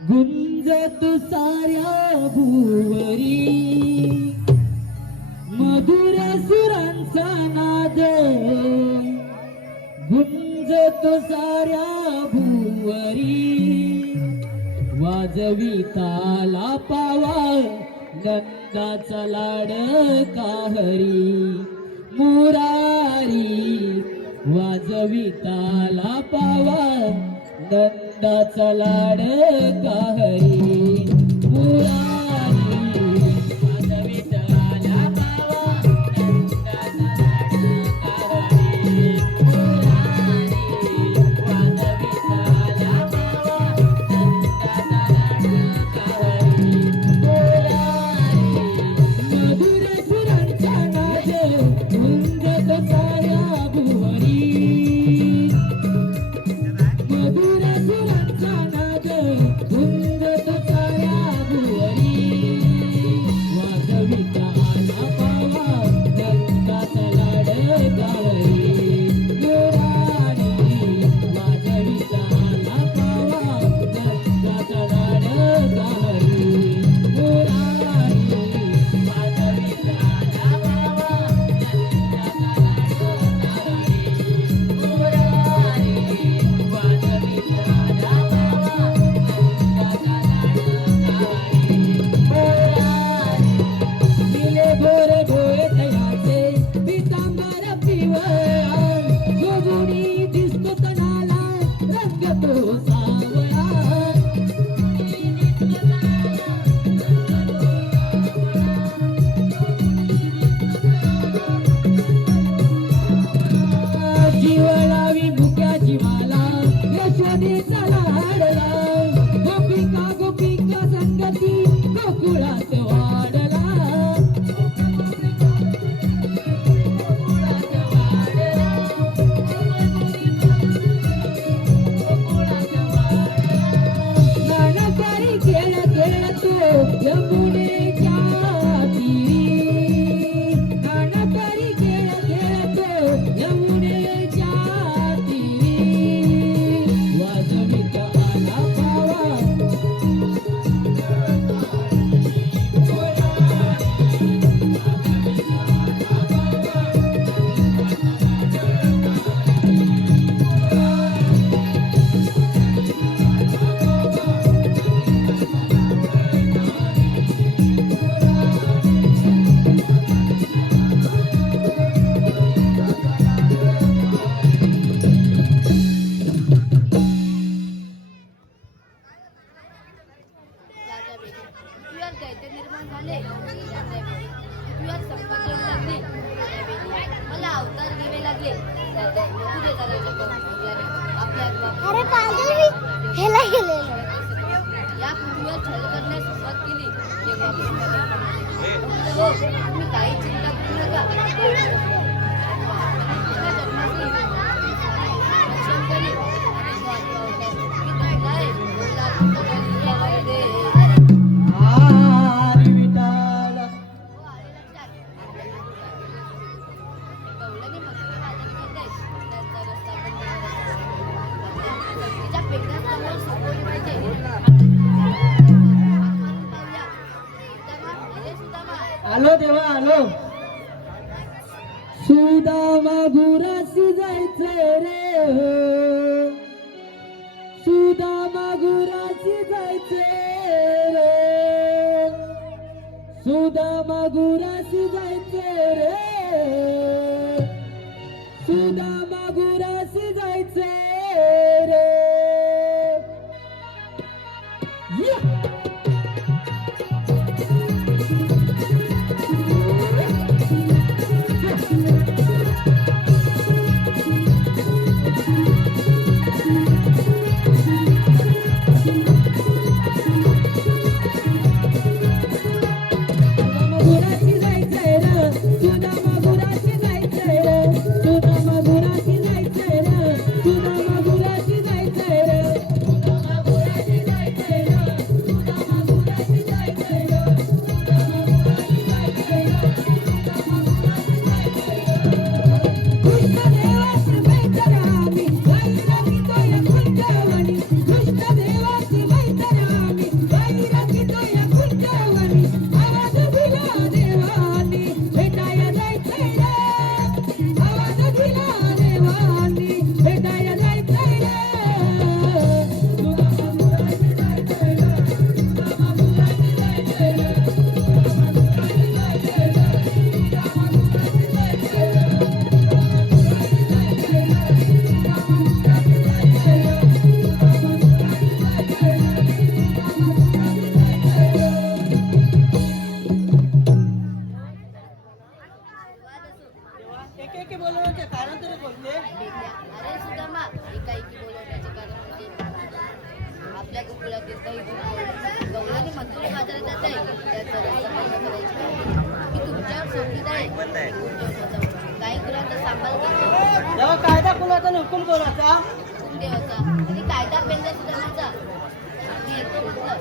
गुंजत साऱ्या भुवरी मधुर सुरांचा नाद, गुंजत साऱ्या भुवरी वाजविताला पावा नंदाचा लाडका हरी मुरारी, वाजविताला पावा नंदाचा लाडका हरी मुरारी. निर्माण झाले पृथ्वीवर संकट येऊ लागली त्यावेळी मला अवतार घ्यावे लागले पुढे आपल्या या पृथ्वीवर छळ करण्यास सुरुवात केली तेव्हा तुम्ही काही चिंता करू नका रक्षण करीन आणि मी तुमचा हरी विठाल गवळणी मजुरी बाजारात येत आहेत. त्यांचा रस्ता बंद करा. तिच्या पेट्यासमोर सोपवली पाहिजे. पाहूया. सुदामा, अरे सुदामा. आलो देवा आलो सुदामा गुराशी जायचंय रे सुदामा गुराशी जायचंय रे सुदामा गुराशी जायचंय रे सुदामा गुराशी जायचंय रे या! एके बोलवण्याचे कारण तरी कोणते? अरे सुदामा, एकाएकी बोलवण्याचे कारण म्हणजे आपल्या गोकुळातील काही गवळणी मजुरी बाजारात जात आहे त्याचा रस्ता बंद करायची आहे. मी तुमच्यावर सोबत आहे. काही गुरांचा सांभाळ करतो जेव्हा कायदा कुणाचा आणि हुकूम कोणाचा? हुकूम देवाचा आणि कायदा पेंड्या सुधारण्याचा मी एक सोडलं.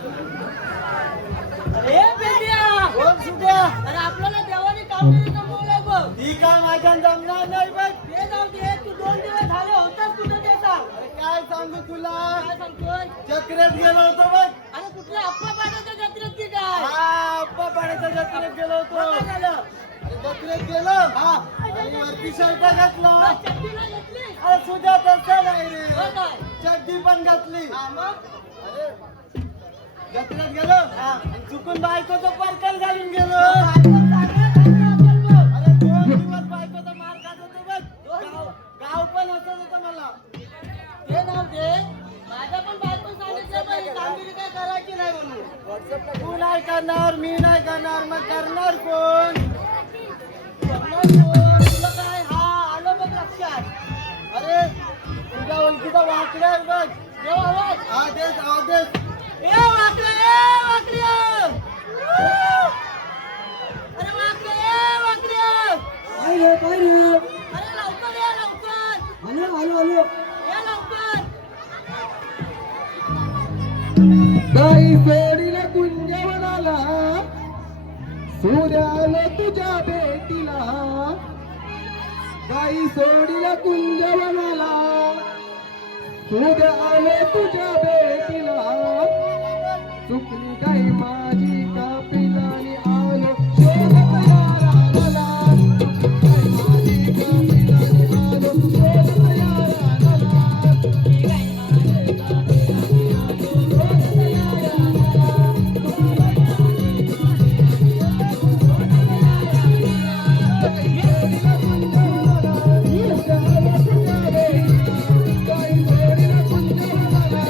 अरे बेटिया बोल सुद्या अरे आपल्याला देवाने कामगिरी जमवलंय बघ. ती का माझ्या जमणार नाही बघ. ते जाऊ दे, तू 2 दिवस झाले होतास कुठं ते सांग. अरे काय सांगू तुला काय सांगतोय? जत्रेत गेलो होतो बघ. अरे कुठल्या अप्पा पाण्याच्या जत्रेत की काय? हा अप्पा पाण्याच्या जत्रेत गेलो होतो. काय झालं? अरे जत्रेत गेलो हा आणि वरती शर्ट घातला. चड्डीला घेतली? अरे सुद्या तसं नाही रे हो काय? चड्डी पण घातली. हा मग? अरे जत्रेत गेलो आणि चुकून बायकोचं पर्कल घालून गेलो. अरे 2 दिवस बायकोचा मार खात होतो बघ. गाव पण असत होतं मला. ते नाव दे. माझ्या पण बायको सांगितलं पाहिजे कामगिरी काय करायची नाही म्हणून. तू नाही करणार मी नाही करणार मग करणार कोण. करणार कोण? तुला काय हा आलं बघ लक्षात. अरे तुझ्या ओळखीचा वाकडा आहे बघ. देव आवाज. आदेश आदेश. ए वाकडे, ए वाकड्या. अरे वाकडे, ए वाकड्या. काय रे काय रे अरे लवकर या लवकर. आलो आलो आलो या लवकर. गाई सोडीला कुंजवनाला सूर्याला तुझ्या भेटीला गाई सोडीला कुंजवनाला सूर्य आले तुझ्या भेटीला चुकली गाई माझी कापिलाने आलो शोधत याराला चुकली गाई माझी कापिलाने आलो शोधत याराला गाई माझी कापिलाने आलो शोधत याराला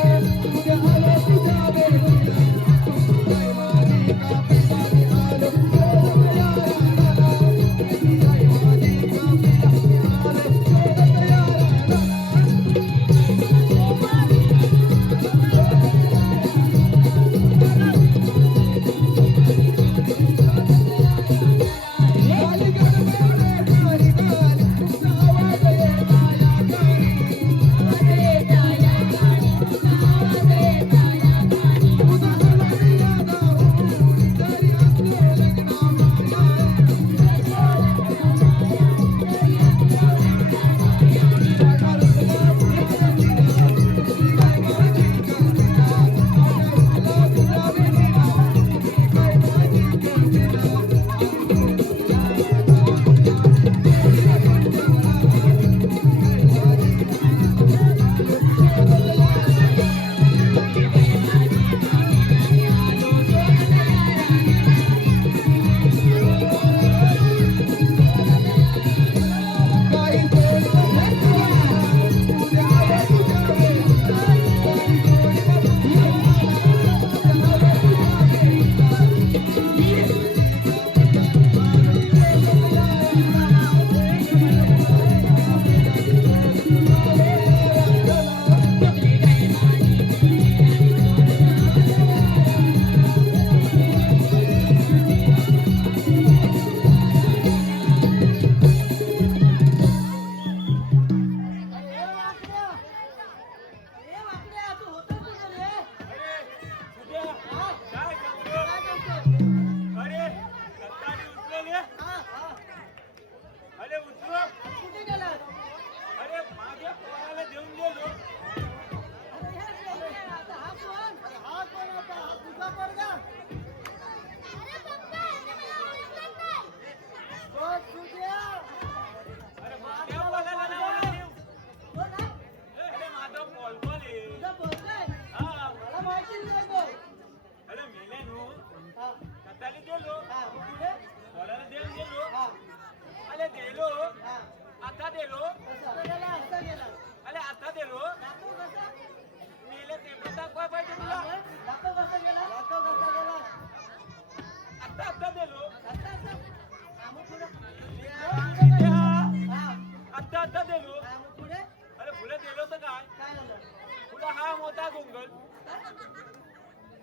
मोठा डोंगर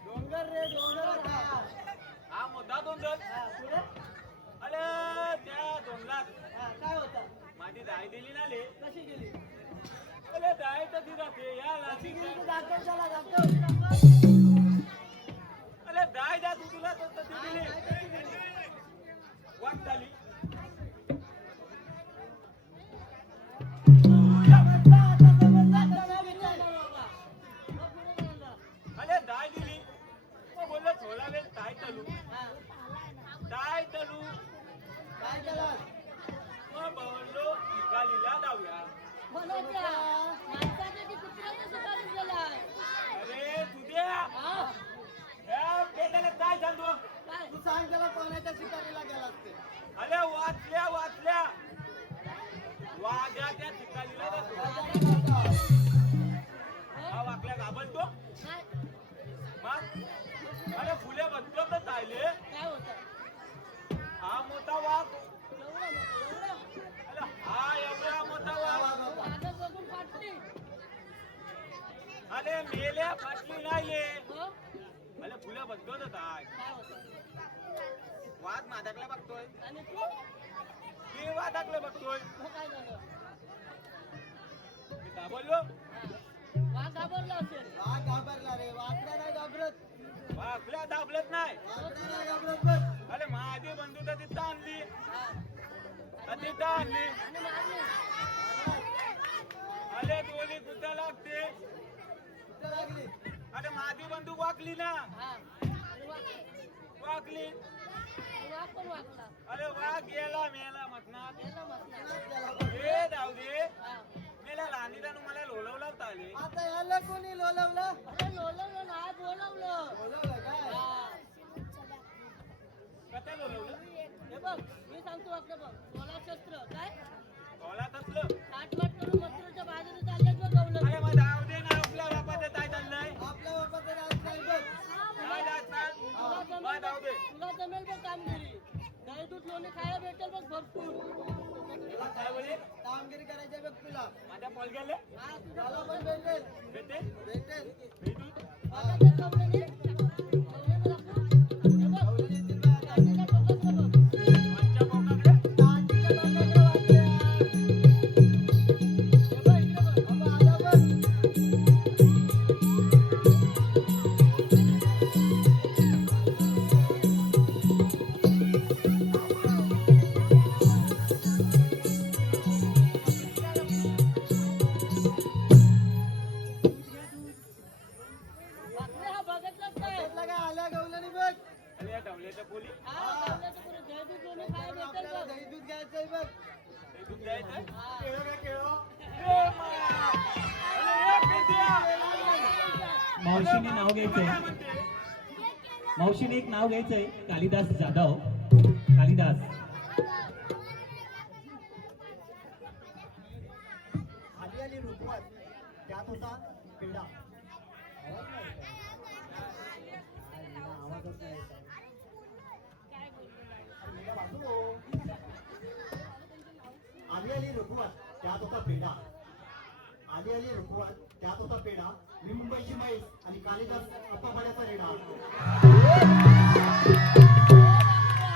डोंगर रे डोंगर आता. हा मोठा डोंगर हा, पुढे? अरे त्या डोंगरात हा, काय होतं? माझी दाय दिली ना ले कशी गेली? अरे दाय तर ती राहते या कशी गेली तू लागली दाखव त्याला, दाखव. अरे दाय द्या तू तुला तर ती हा, दिली काय कशी गेली? वाट झाली समजला, आता समजला, आता नाही विचारणार बाबा. मग पुढे काय झालं? अरे दाय दिली मग बोललो थोडा वेळ दाय चालू हा, दाय चालू काय केलं? मग बोललो निकालीला जाऊया बोलायच्या माणसाने की कुत्र्याने सुद्धा दिसलेला अरे तुझ्या हा या पेटाला काय सांगतो काय तू सांग त्याला कोणाच्या शिकारीला गेला असते. अरे वाचल्या वाचल्या वाघ्या त्या ठिकाणीला जातो हा वाकल्या घाबरतो काय मग अरे फुले बसलो तर चालले काय होतं हा मोठा वाघ एवढं मोठं एवढं अरे हा एवढा मोठा वाघ वाघ बघून फाटली अरे मेल्या फाटली नाही हो अरे फुले बसलो तर काय काय होतं वाघ माझ्याकडे बघतोय आणि तू मी वाघाकडे बघतोय मग काय झालं मी काय बोललो वाघ घाबरला असेल वाघ घाबरला रे, वाकडा नाही घाबरत. वाघल्या दाबलत नाही वाकडा नाही घाबरत बघ. अरे माझी बंधू तर तिथं आणली हा तर तिथं आणली आणि मारली अरे दोन्ही कुठं लागते कुठं लागली? अरे माझी बंदूक वाकली ना हा आणि वाकली वाघ पण वागला अरे वाघ गेला मेला मतनात गेला म्हटलं त्याला बघ. ए जाऊ दे हा मेला लहानी मला लोलवला आले आता याला कोणी लोलवलं? अरे लोलवलं नाही बोलवलं बोलवलं काय? हा कथा लोलवलं हे बघ मी सांगतो आपलं बघ सोला शस्त्र काय बोलात असलं काटवाट करून मथुरेच्या बाजूने चालले बघ गवलं अरे मग जाऊ दे ना आपल्या बापाचं काय चाललंय आपल्या बापाचं राज नाही बघ. काय जात तुला मग जमेल जाऊ दे तुला जमेल बघ कामगिरी दही दूध लोणी खायला भेटेल बघ भरपूर तुला काय बोले कामगिरी करायची आहे बघ तुला. माझ्या पॉल गेले हा तुझ्या त्याला पण भेटेल. भेटे भेटेल. भेटू बाबाच्या कवलेने कवलेने दाखव. हे बघ गवळणी येतील बघ आता. काठीच्या टोकाचं बघ आमच्या कोणाकडे काठीच्या डोक्याकडे वाटल्या. हे बघ इकडे बघ बाबा आला बघ. बापरे, हा बघितलंच काय त्यातला काय आल्या गवळणी बघ. अरे या डवल्याच्या पोली हा कवल्याचं पुढे दही दूध लोणी खायला भेटेल आपल्याला बघ दही दूध घ्यायचंय बघ. हे दूध द्यायचं हा केळं काय केळं? ए माया! अरे ए पेट्या! मावशीने नाव घ्यायचंय काय म्हणते मावशीने एक नाव घ्यायचंय कालिदास जाधव कालिदास आली आली रुपवात त्यात होता पेढा. आवाजच नाही येत. पेढा वाजव. आली आली रुपवात त्यात होता पेढा. आली आली रुपवात त्यात होता पेढा. मी मुंबईची म्हैस आणि कालिदास अप्पापाड्याचा रेडा.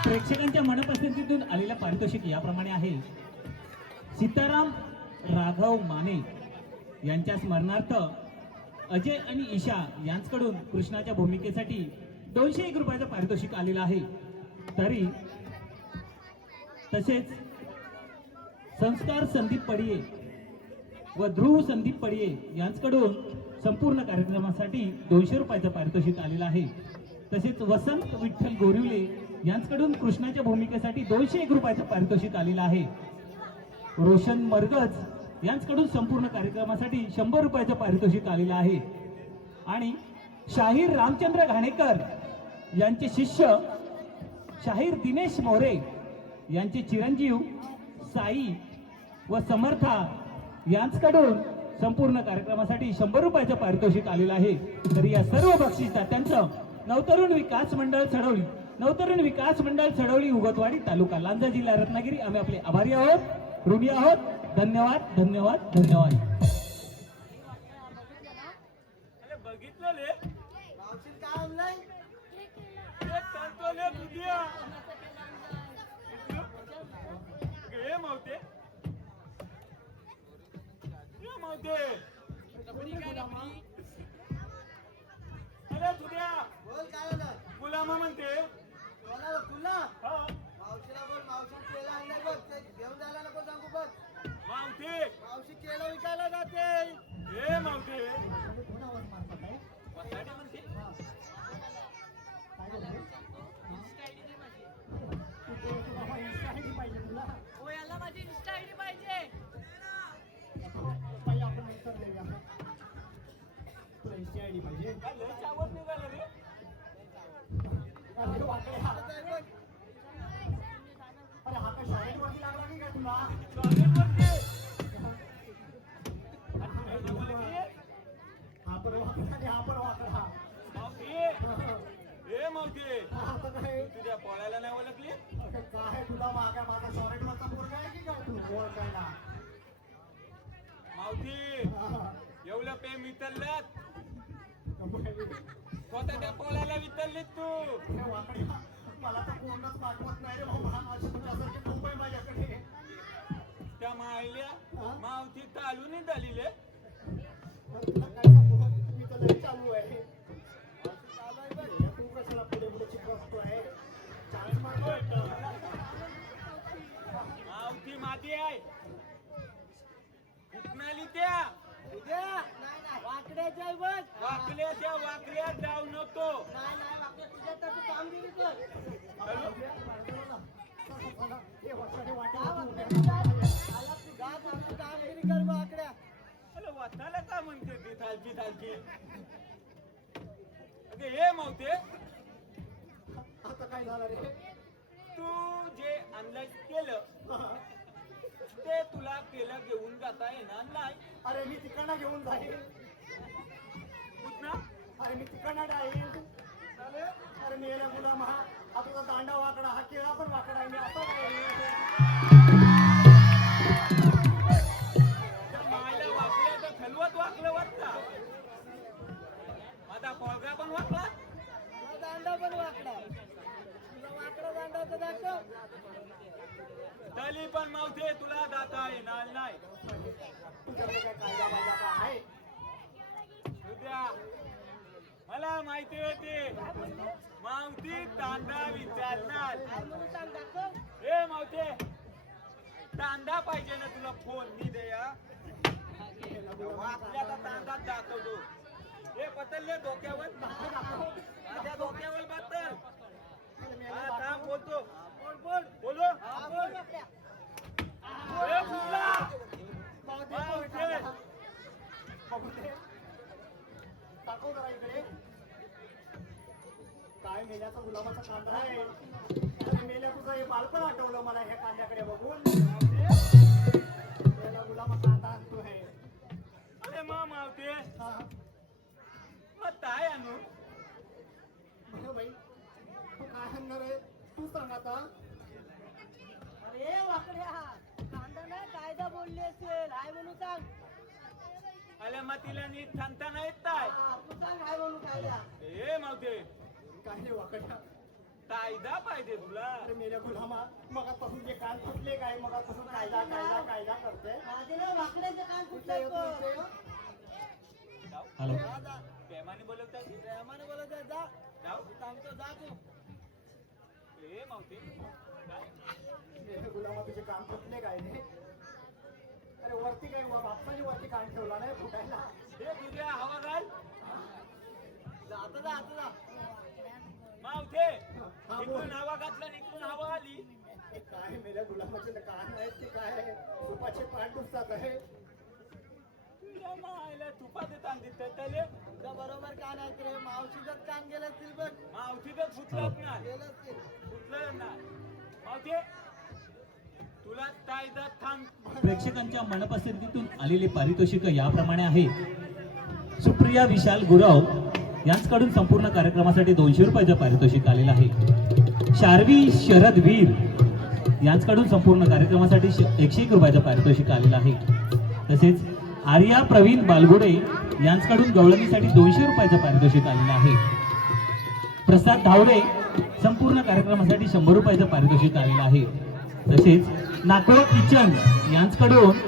प्रेक्षकांच्या मनपसंतीतून आलेलं पारितोषिक याप्रमाणे आहे. सीताराम राघव माने यांच्या स्मरणार्थ अजय आणि ईशा यांच्याकडून कृष्णाच्या भूमिकेसाठी 201 रुपयाचं पारितोषिक आलेलं आहे. तसेच संस्कार संदीप पडिये व ध्रुव संदीप पडिये यांच्याकडून संपूर्ण कार्यक्रमासाठी 200 रुपयाचं पारितोषिक आलेलं आहे. तसेच वसंत विठ्ठल गोरिवले यांच्याकडून कृष्णाच्या भूमिकेसाठी 201 रुपयाचं पारितोषिक आलेलं आहे. रोशन मरगज यांच्याकडून संपूर्ण कार्यक्रमासाठी 100 रुपयाचं पारितोषिक आलेलं आहे. आणि शाहीर रामचंद्र घाणेकर यांचे शिष्य शाहीर दिनेश मोरे यांचे चिरंजीव साई व समर्था यांच्याकडून संपूर्ण कार्यक्रमासाठी 100 रुपयाचं पारितोषिक आलेलं आहे. तर या सर्व बक्षिसदात्यांचं नवतरुण विकास मंडळ चढवली उगतवाडी तालुका लांजा जिल्हा रत्नागिरी आम्ही आपले आभारी आहोत, ऋणी आहोत. धन्यवाद धन्यवाद धन्यवाद. अरे मावते अरे तुझ्या बोल काय झालं गुलामा म्हणते कोणाला पुन्हा हा मावशीला बोल मावशी केला आणलाय बघ ते घेऊन जायला नको सांगू बघ मावते मावशी केला विकायला जाते हे मावते वसाडे म्हणते हो याला माझी इंस्टा आयडी पाहिजे काय लय चावत निघालं रे चॉकलेट वरती मावती हे मावती तुझ्या पोळ्याला नाही ओळखली काय तुला मागा माझा शॉर्ट वरचा पोरगा आहे की काय तू बोल काय ना मावती एवढं प्रेम वितरल्यात स्वतः त्या पोळ्याला वितरलीत तू मला तर कोणच पाठवत नाही रे बाबा माझ्या तुझ्यासारखे खूप आहे माझ्याकडे त्या मायल्या मावती तालून झालीले तुला काय सांगू मी तर लय चालू आहे चालू आहे बघ तू कशाला पुढे पुढे चिकटतोय चान्स मारतोय मावती माती आहे कुठनाली त्या उद्या नाही नाही वाकड्याच्या बघ वाकल्या त्या वाकल्या जाऊ नको नाही नाही वाकड्या तुझ्या तर तू कामगिरी कर हे वसाडे जा वाटेल कामगिरी कर बघ वाकड्या अरे वाटायला का म्हणते ती थालची थालची अगे हे मावते आता काय झालं रे तू जे ऑनलाईन केलं ते तुला केलं घेऊन जाता येणार नाही अरे मी तिकडनं घेऊन जाईल कुठना अरे मी तिकडनं जाईल अरे मी याला गुलाम हा तुझा दांडा वाकडा हा केळा पण वाकडा आहे मी आता त्या मायला वाकल्या तर खलवत वाकलं वाटता माझा पोळगा पण वाकला तुझा दांडा पण वाकडा तुझा वाकडा दांडा तर दाखव तरी पण मावते तुला दाता येणार नाही तुझ्याकडे काय कायदा माझा काय आहे उद्या मला माहिती होती मावती तांदा विचारणार काय म्हणून सांग दाखव हे मावते तांदा पाहिजे ना तुला फोन मी दे या आपल्याला तांदा दाखवतो हे पतलले डोक्यावर माझ्या डोक्यावर बत्तर हा थांब बोलतो बोलो हा बोल वाकड्या हे कुठला? मावते बघू दे दाखव जरा इकडे काय मेल्याचा गुलामाचा कांदा आहे अरे मेल्या तुझं हे बालपण आठवलं मला ह्या कांद्याकडे बघून मेला गुलामा कांदा आणतो आहे अरे मावते हा मग काय आणू बघ बाई तू काय आणणार आहे तू सांग आता अरे वाकड्या कांदा नाही कायदा बोलली असेल हाय म्हणून सांग अरे मग तिला नीट सांगता नाही येत काय हा, तू सांग हाय म्हणून कायदा हे मावते काय रे वाकड्या कायदा पाहिजे तुला अरे मेल्या गुलामा मगापासून जे कान फुटले काय मगापासून कायदा कायदा कायदा करते माझे ना वाकड्याचं कान कुठलं हॅलो प्रेमाने बोलवता प्रेमाने बोलत आहे, जा जाऊ सांगतो जा तू हे मावते मेल्या गुलामा तुझे कान फुटले काय रे अरे वरती काय बाप्पाने वरती कान ठेवला नाही फुटायला हे तुझ्या हवा घाल आता जा आता जा मावते हा, बोल. इकडून हवा घातलं इकडून हवा आली हे काय मेल्या गुलामाचे कान आहेत की काय सुपाचे पाठ डुबतात आहे तुझ्या मायला तुपात सांगितलं त्याले तुझा बरोबर कान आहेत रे मावशीच कान गेलं असतील बघ मावती तर फुटलंच नाही गेलं असतील फुटलं नाही मावते तुला कायदा थांब प्रेक्षकांच्या मनपसंतीतून आलेले पारितोषिक याप्रमाणे आहे. सुप्रिया विशाल गुरव यांच्याकडून संपूर्ण कार्यक्रमासाठी 200 रुपयाचं पारितोषिक आलेलं आहे. शार्वी शरद वीर यांच्याकडून संपूर्ण कार्यक्रमासाठी 101 रुपयाचं पारितोषिक आलेलं आहे. तसेच आर्या प्रवीण बालगुडे यांच्याकडून गवळणीसाठी 200 रुपयाचं पारितोषिक आलेलं आहे. प्रसाद धावडे संपूर्ण कार्यक्रमासाठी 100 रुपयाचं पारितोषिक आलेलं आहे. तसेच नाकोळ किचन यांच्याकडून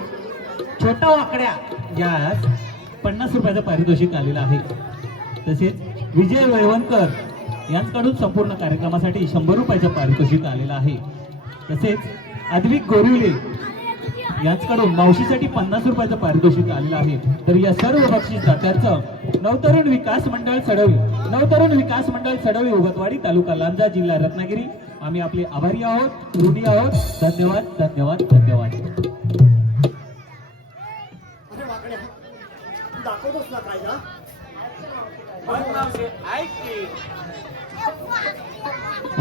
छोटा वाकड्या यास 50 रुपयाचं पारितोषिक आलेलं आहे. तसेच विजय वळवणकर यांच्याकडून संपूर्ण कार्यक्रमासाठी 100 रुपयाचं पारितोषिक आलेलं आहे. तसेच आद्विक गोरिवले यांच्याकडून मावशीसाठी 50 रुपयाचं पारितोषिक आलेलं आहे. तर या सर्व बक्षीस दात्यांचं नवतरुण विकास मंडळ सडवली उगतवाडी तालुका लांजा जिल्हा रत्नागिरी आम्ही आपले आभारी आहोत, ऋणी आहोत. धन्यवाद धन्यवाद धन्यवाद. अरे वाकड्या दाखवतोस ना कायदा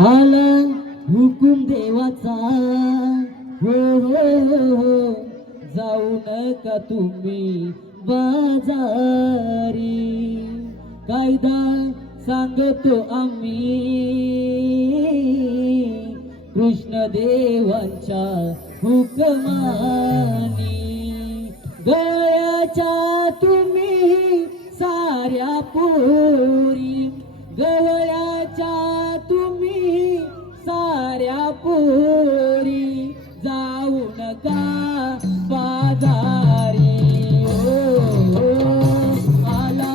आला हुकुम देवाचा हो हो हो जाऊ नका तुम्ही बाजारी कायदा सांगतो आम्ही कृष्णदेवांच्या हुकमानी गळ्याच्या तुम्ही साऱ्या पोरी गवळ्याच्या तुम्ही साऱ्या पोरी जाऊ नका बाजारी ओ, आला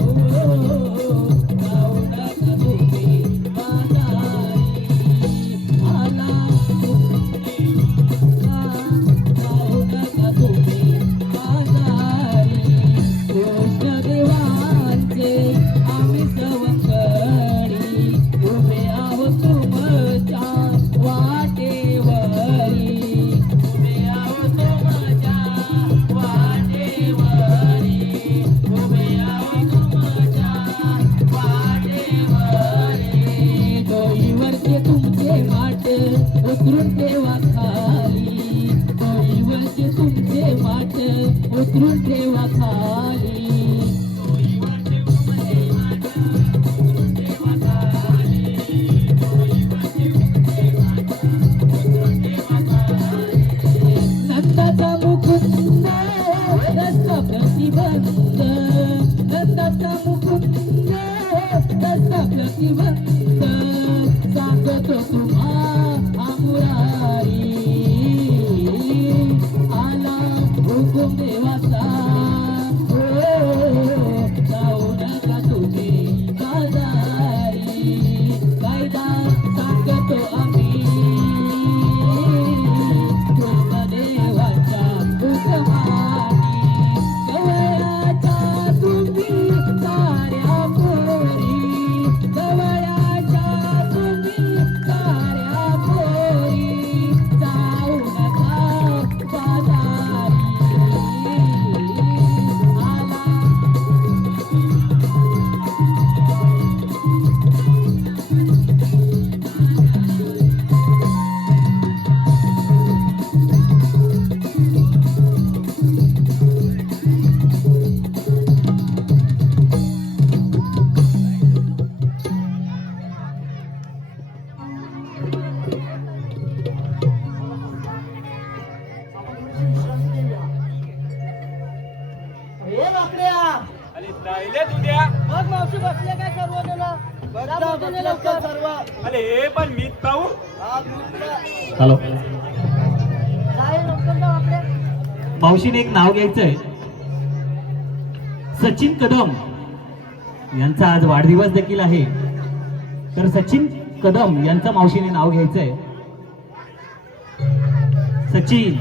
ओ, जाऊ नका तुम्ही बाजारी आला जाऊ नका तुम्ही बाजारी कृष्णदेवांचे आम्ही सवंगडी उभे आहोत तुमच्या वाटेवरी उभे आहोत तुमच्या वाटेवरी उभे आहोत तुमच्या वाटेवरी डोईवरचे तुमचे माट उतरून ठेवा खाली डोईवरचे तुमचे माट उतरून ठेवा खाली नंदाचा मुकुंद रस्ता प्रतिबंध नंदाचा मुकुंद रस्ता प्रतिबंध सांगतो तुम्हा आमुरारी आला हुकुम देवाचा हो जाऊ नका तुम्ही बाजारी कायदा सांगतो आम्ही कृष्णदेवाच्या हुकमानी गवळ्याच्या तुम्ही साऱ्या पोरी गवळ्याच्या तुम्ही साऱ्या पोरी जाऊ नका बाजारी आला हे वाकड्या अरे जायले तुझ्या मग मावशी बसले काय सर्वजण सर्व अरे हे पण मीच पाहू हॅलो काय लवकर जाऊ आपल्या मावशीने एक नाव घ्यायचंय. सचिन कदम यांचा आज वाढदिवस देखील आहे. तर सचिन कदम यांचं मावशीने नाव घ्यायचंय. सचिन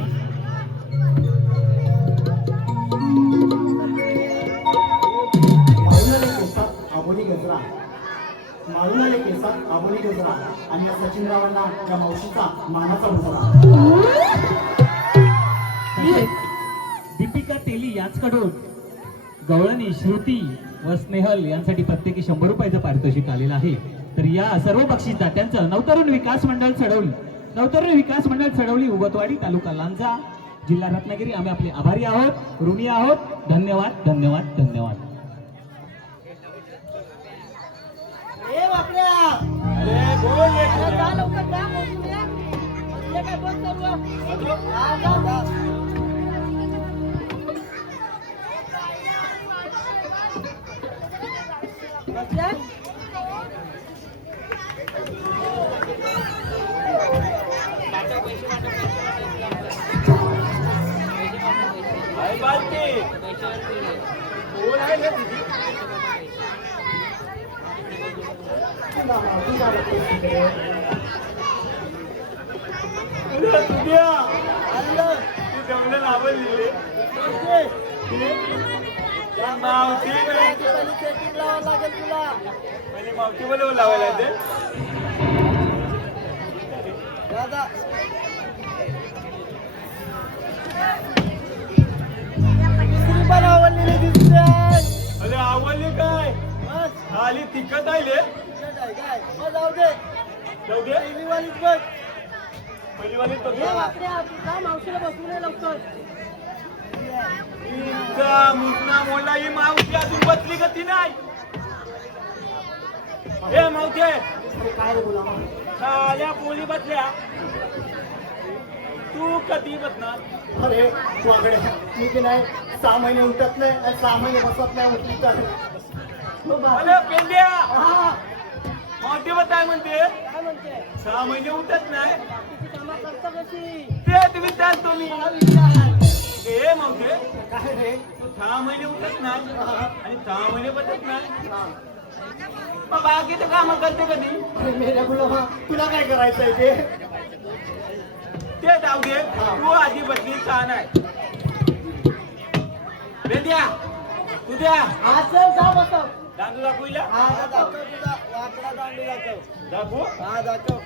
माळुणारे केसात आबोली गजरा माळुणारे केसात आबोली गजरा आणि या सचिनरावांना या मावशीचा मानाचा मुजरा. दीपिका तेली यांच्याकडून गवळणी श्रुती व स्नेहल यांसाठी प्रत्येकी 100 रुपयाचं पारितोषिक आलेलं आहे. तर या सर्व बक्षीस दात्यांचं नवतरुण विकास मंडळ सडवली उगतवाडी तालुका लांजा जिल्हा रत्नागिरी आम्ही आपले आभारी आहोत, ऋणी आहोत. धन्यवाद धन्यवाद धन्यवाद. हे वाकड्या अरे बोल रे तुझ्या. जा लवकर जा मोजून या बसले काय बस सर्व हा, जा, जा. बसल्या मावशी बोलवून लावायला ते दादा पण आवडलेली दिसते. अरे आवडली काय आली तिखट आली काय मग जाऊ दे जाऊ दे पहिलीवालीच बघ. पहिलीवालीच बघ. मावशीला बसू नये लवकर इतका मुकना मोला ही मावशी अजून बसली का ती नाही हे मावशे साल्या पोली बसल्या तू कधी बसणार अरे वागडे मी की नाही 6 महिने उठत नाही आणि 6 महिने बसत नाही उठली तर अरे पेंड्या मोठी बताय म्हणते काय म्हणते 6 महिने उठत नाही बाकीची कामं करता कशी तेच विचारतो मी हे मावशे काय रे तू 6 महिने उठत नाही आणि 6 महिने बसत नाही मग बाकीचं काम करते कधी अरे मेऱ्या गुलामा तुला काय करायचंय ते ते जाऊ दे तू आधी बसली छान आहे बेंद्या तू द्या आज जा बसव दांडू दाखवला हा दाखव तुझा वाकडा दांडू दाखव. दाखवू हा दाखव.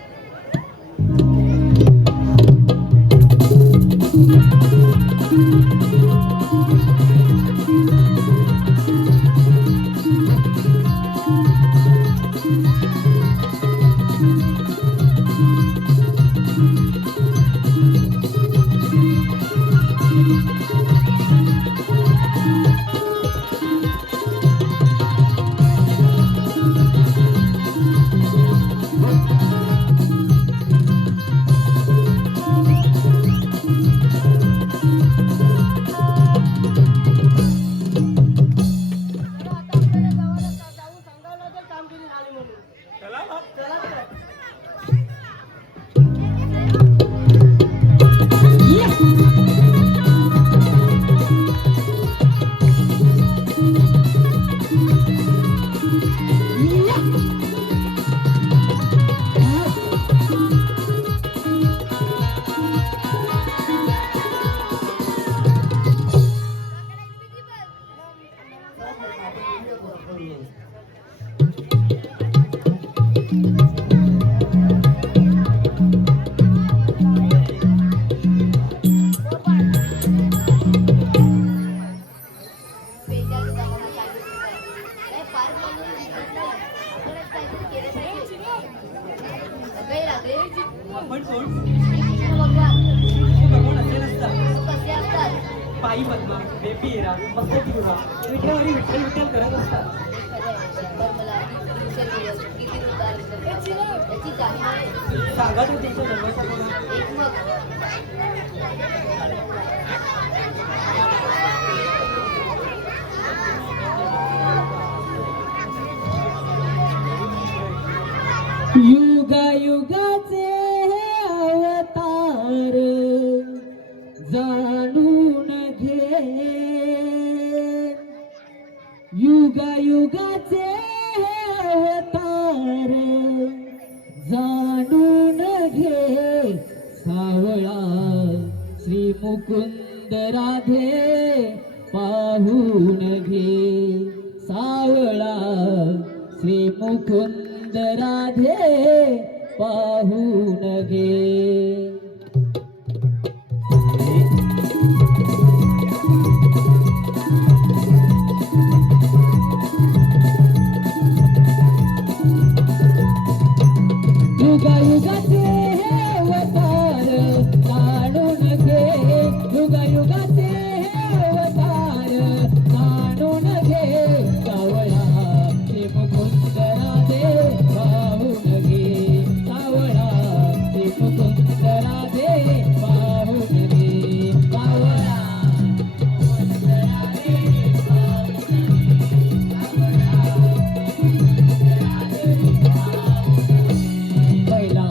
चला मग आपण कोण भगवान भगवान असे नसतात कसे असतात पायी पद्मा बेबी हिरा मस्त तिरुरा विठ्ठल विठ्ठल विठ्ठल करत असतात पण मला किती उतार त्याची जाणीव आहे. सांगा तू तिच्या जन्माचा कोण एक मग युगा युगाचे अवतार जाणून घे युगा युगाचे अवतार जाणून घे सावळा श्री मुकुंद राधे पाहून घे सावळा श्री मुकुंद राधे पाहून घे युगा युगाचे हे अवतार जाणून घे युगा युगाचे हे अवतार जाणून घे सावळा श्री मुकुंद राधे पाहून घे सावळा श्री मुकुंद राधे पाहून घे सावळा मुकुंद राधे पाहून घे पहिला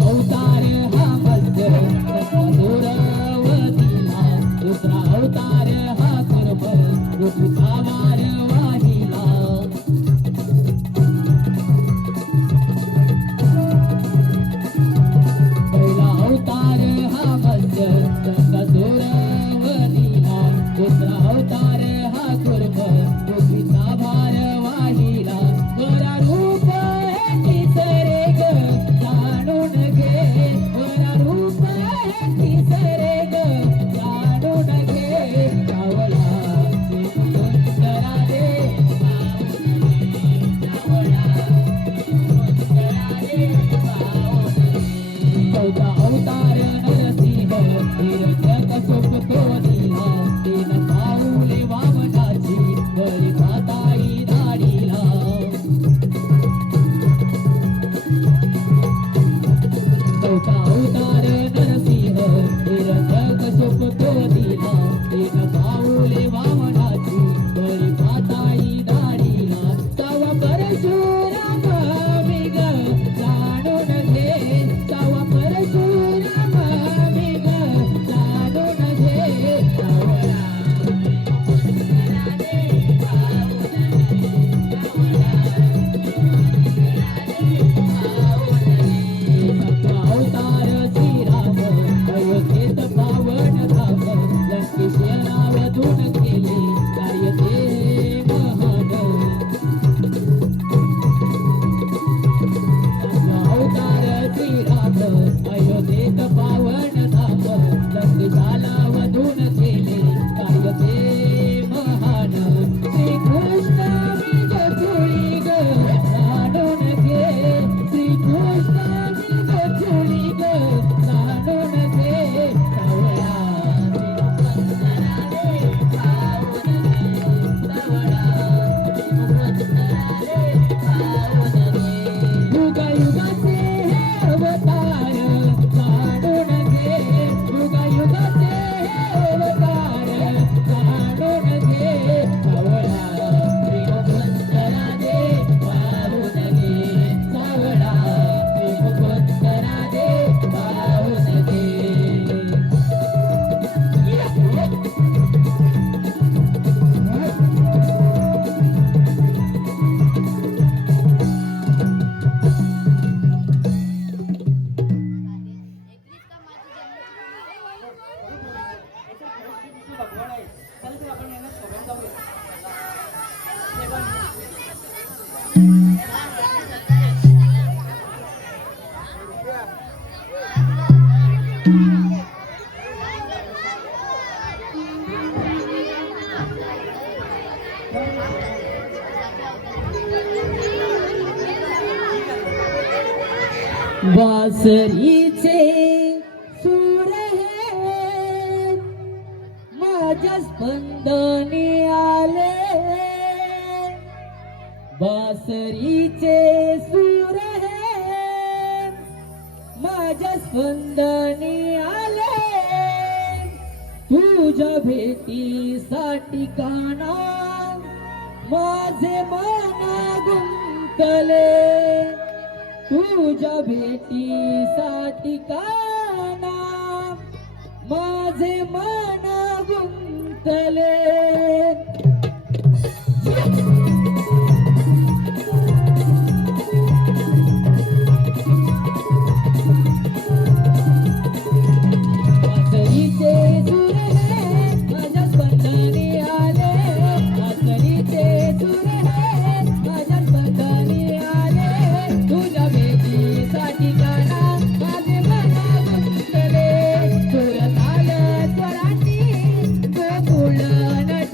चौथा अवतार नरसिंह हिरण्यक कश्यप तो दिला एक पाऊले वामनाची बरी पाताई दाढीला तवा परशुराम मिग जाणून घे तवा परशुराम मिग जाणून घे अवतार श्रीराम अयोध्येत पावन धाम लंकेशला वधून केले कार्य ते महान अवतार श्रीराम अयोध्येत पावन धाम लंकेशाला वधून केले कार्य ते महान श्रीकृष्ण बीज चुळी ग जाणून घे श्रीकृष्ण बीज चुळी ग जाणून घे युगायुगाचे हे अवतार जाणून घे युगायुगाचे हे अवतार जाणून घे सावळा श्रीमुखवंत राजे पाहून घे सावळा श्रीमुखवंत राजे पाहून घे ऐकलीस का माझी जन्मभूमी? भगवान आहे चल तर आपण यांना शोधून जाऊया बासरीचे सूर हे माझ्या स्पंदनी आले बासरीचे सूर हे माझ्या स्पंदनी आले तुझ्या भेटीसाठी काना माझे मन गुंतले तुझ्या भेटीसाठी काना माझे मन गुंतले बासरीचे सूर हे माझ्या स्पंदनी आले बासरीचे सूर हे माझ्या स्पंदनी आले तुझ्या भेटीसाठी काना माझे मन गुंतले सुर ताल स्वरांनी गोकुळ नटले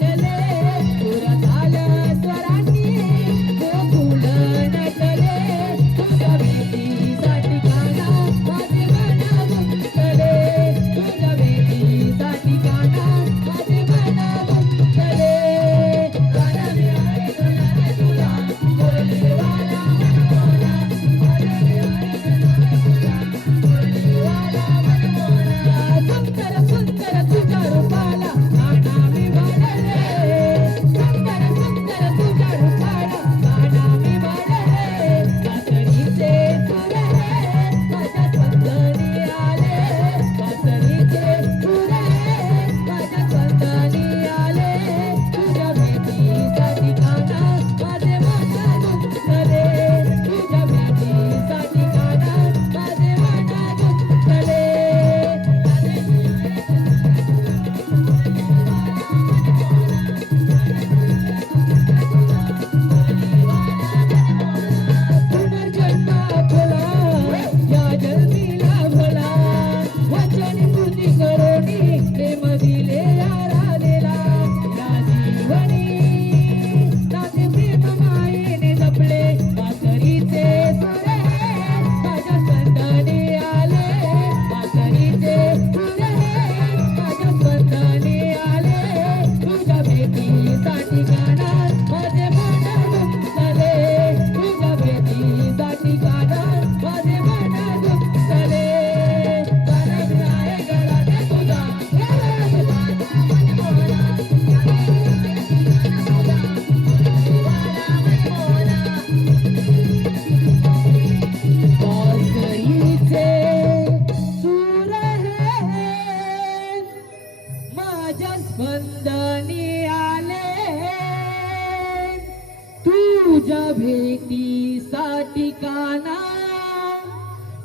तुझ्या भेटीसाठी काना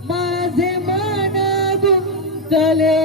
माझे मन गुंतले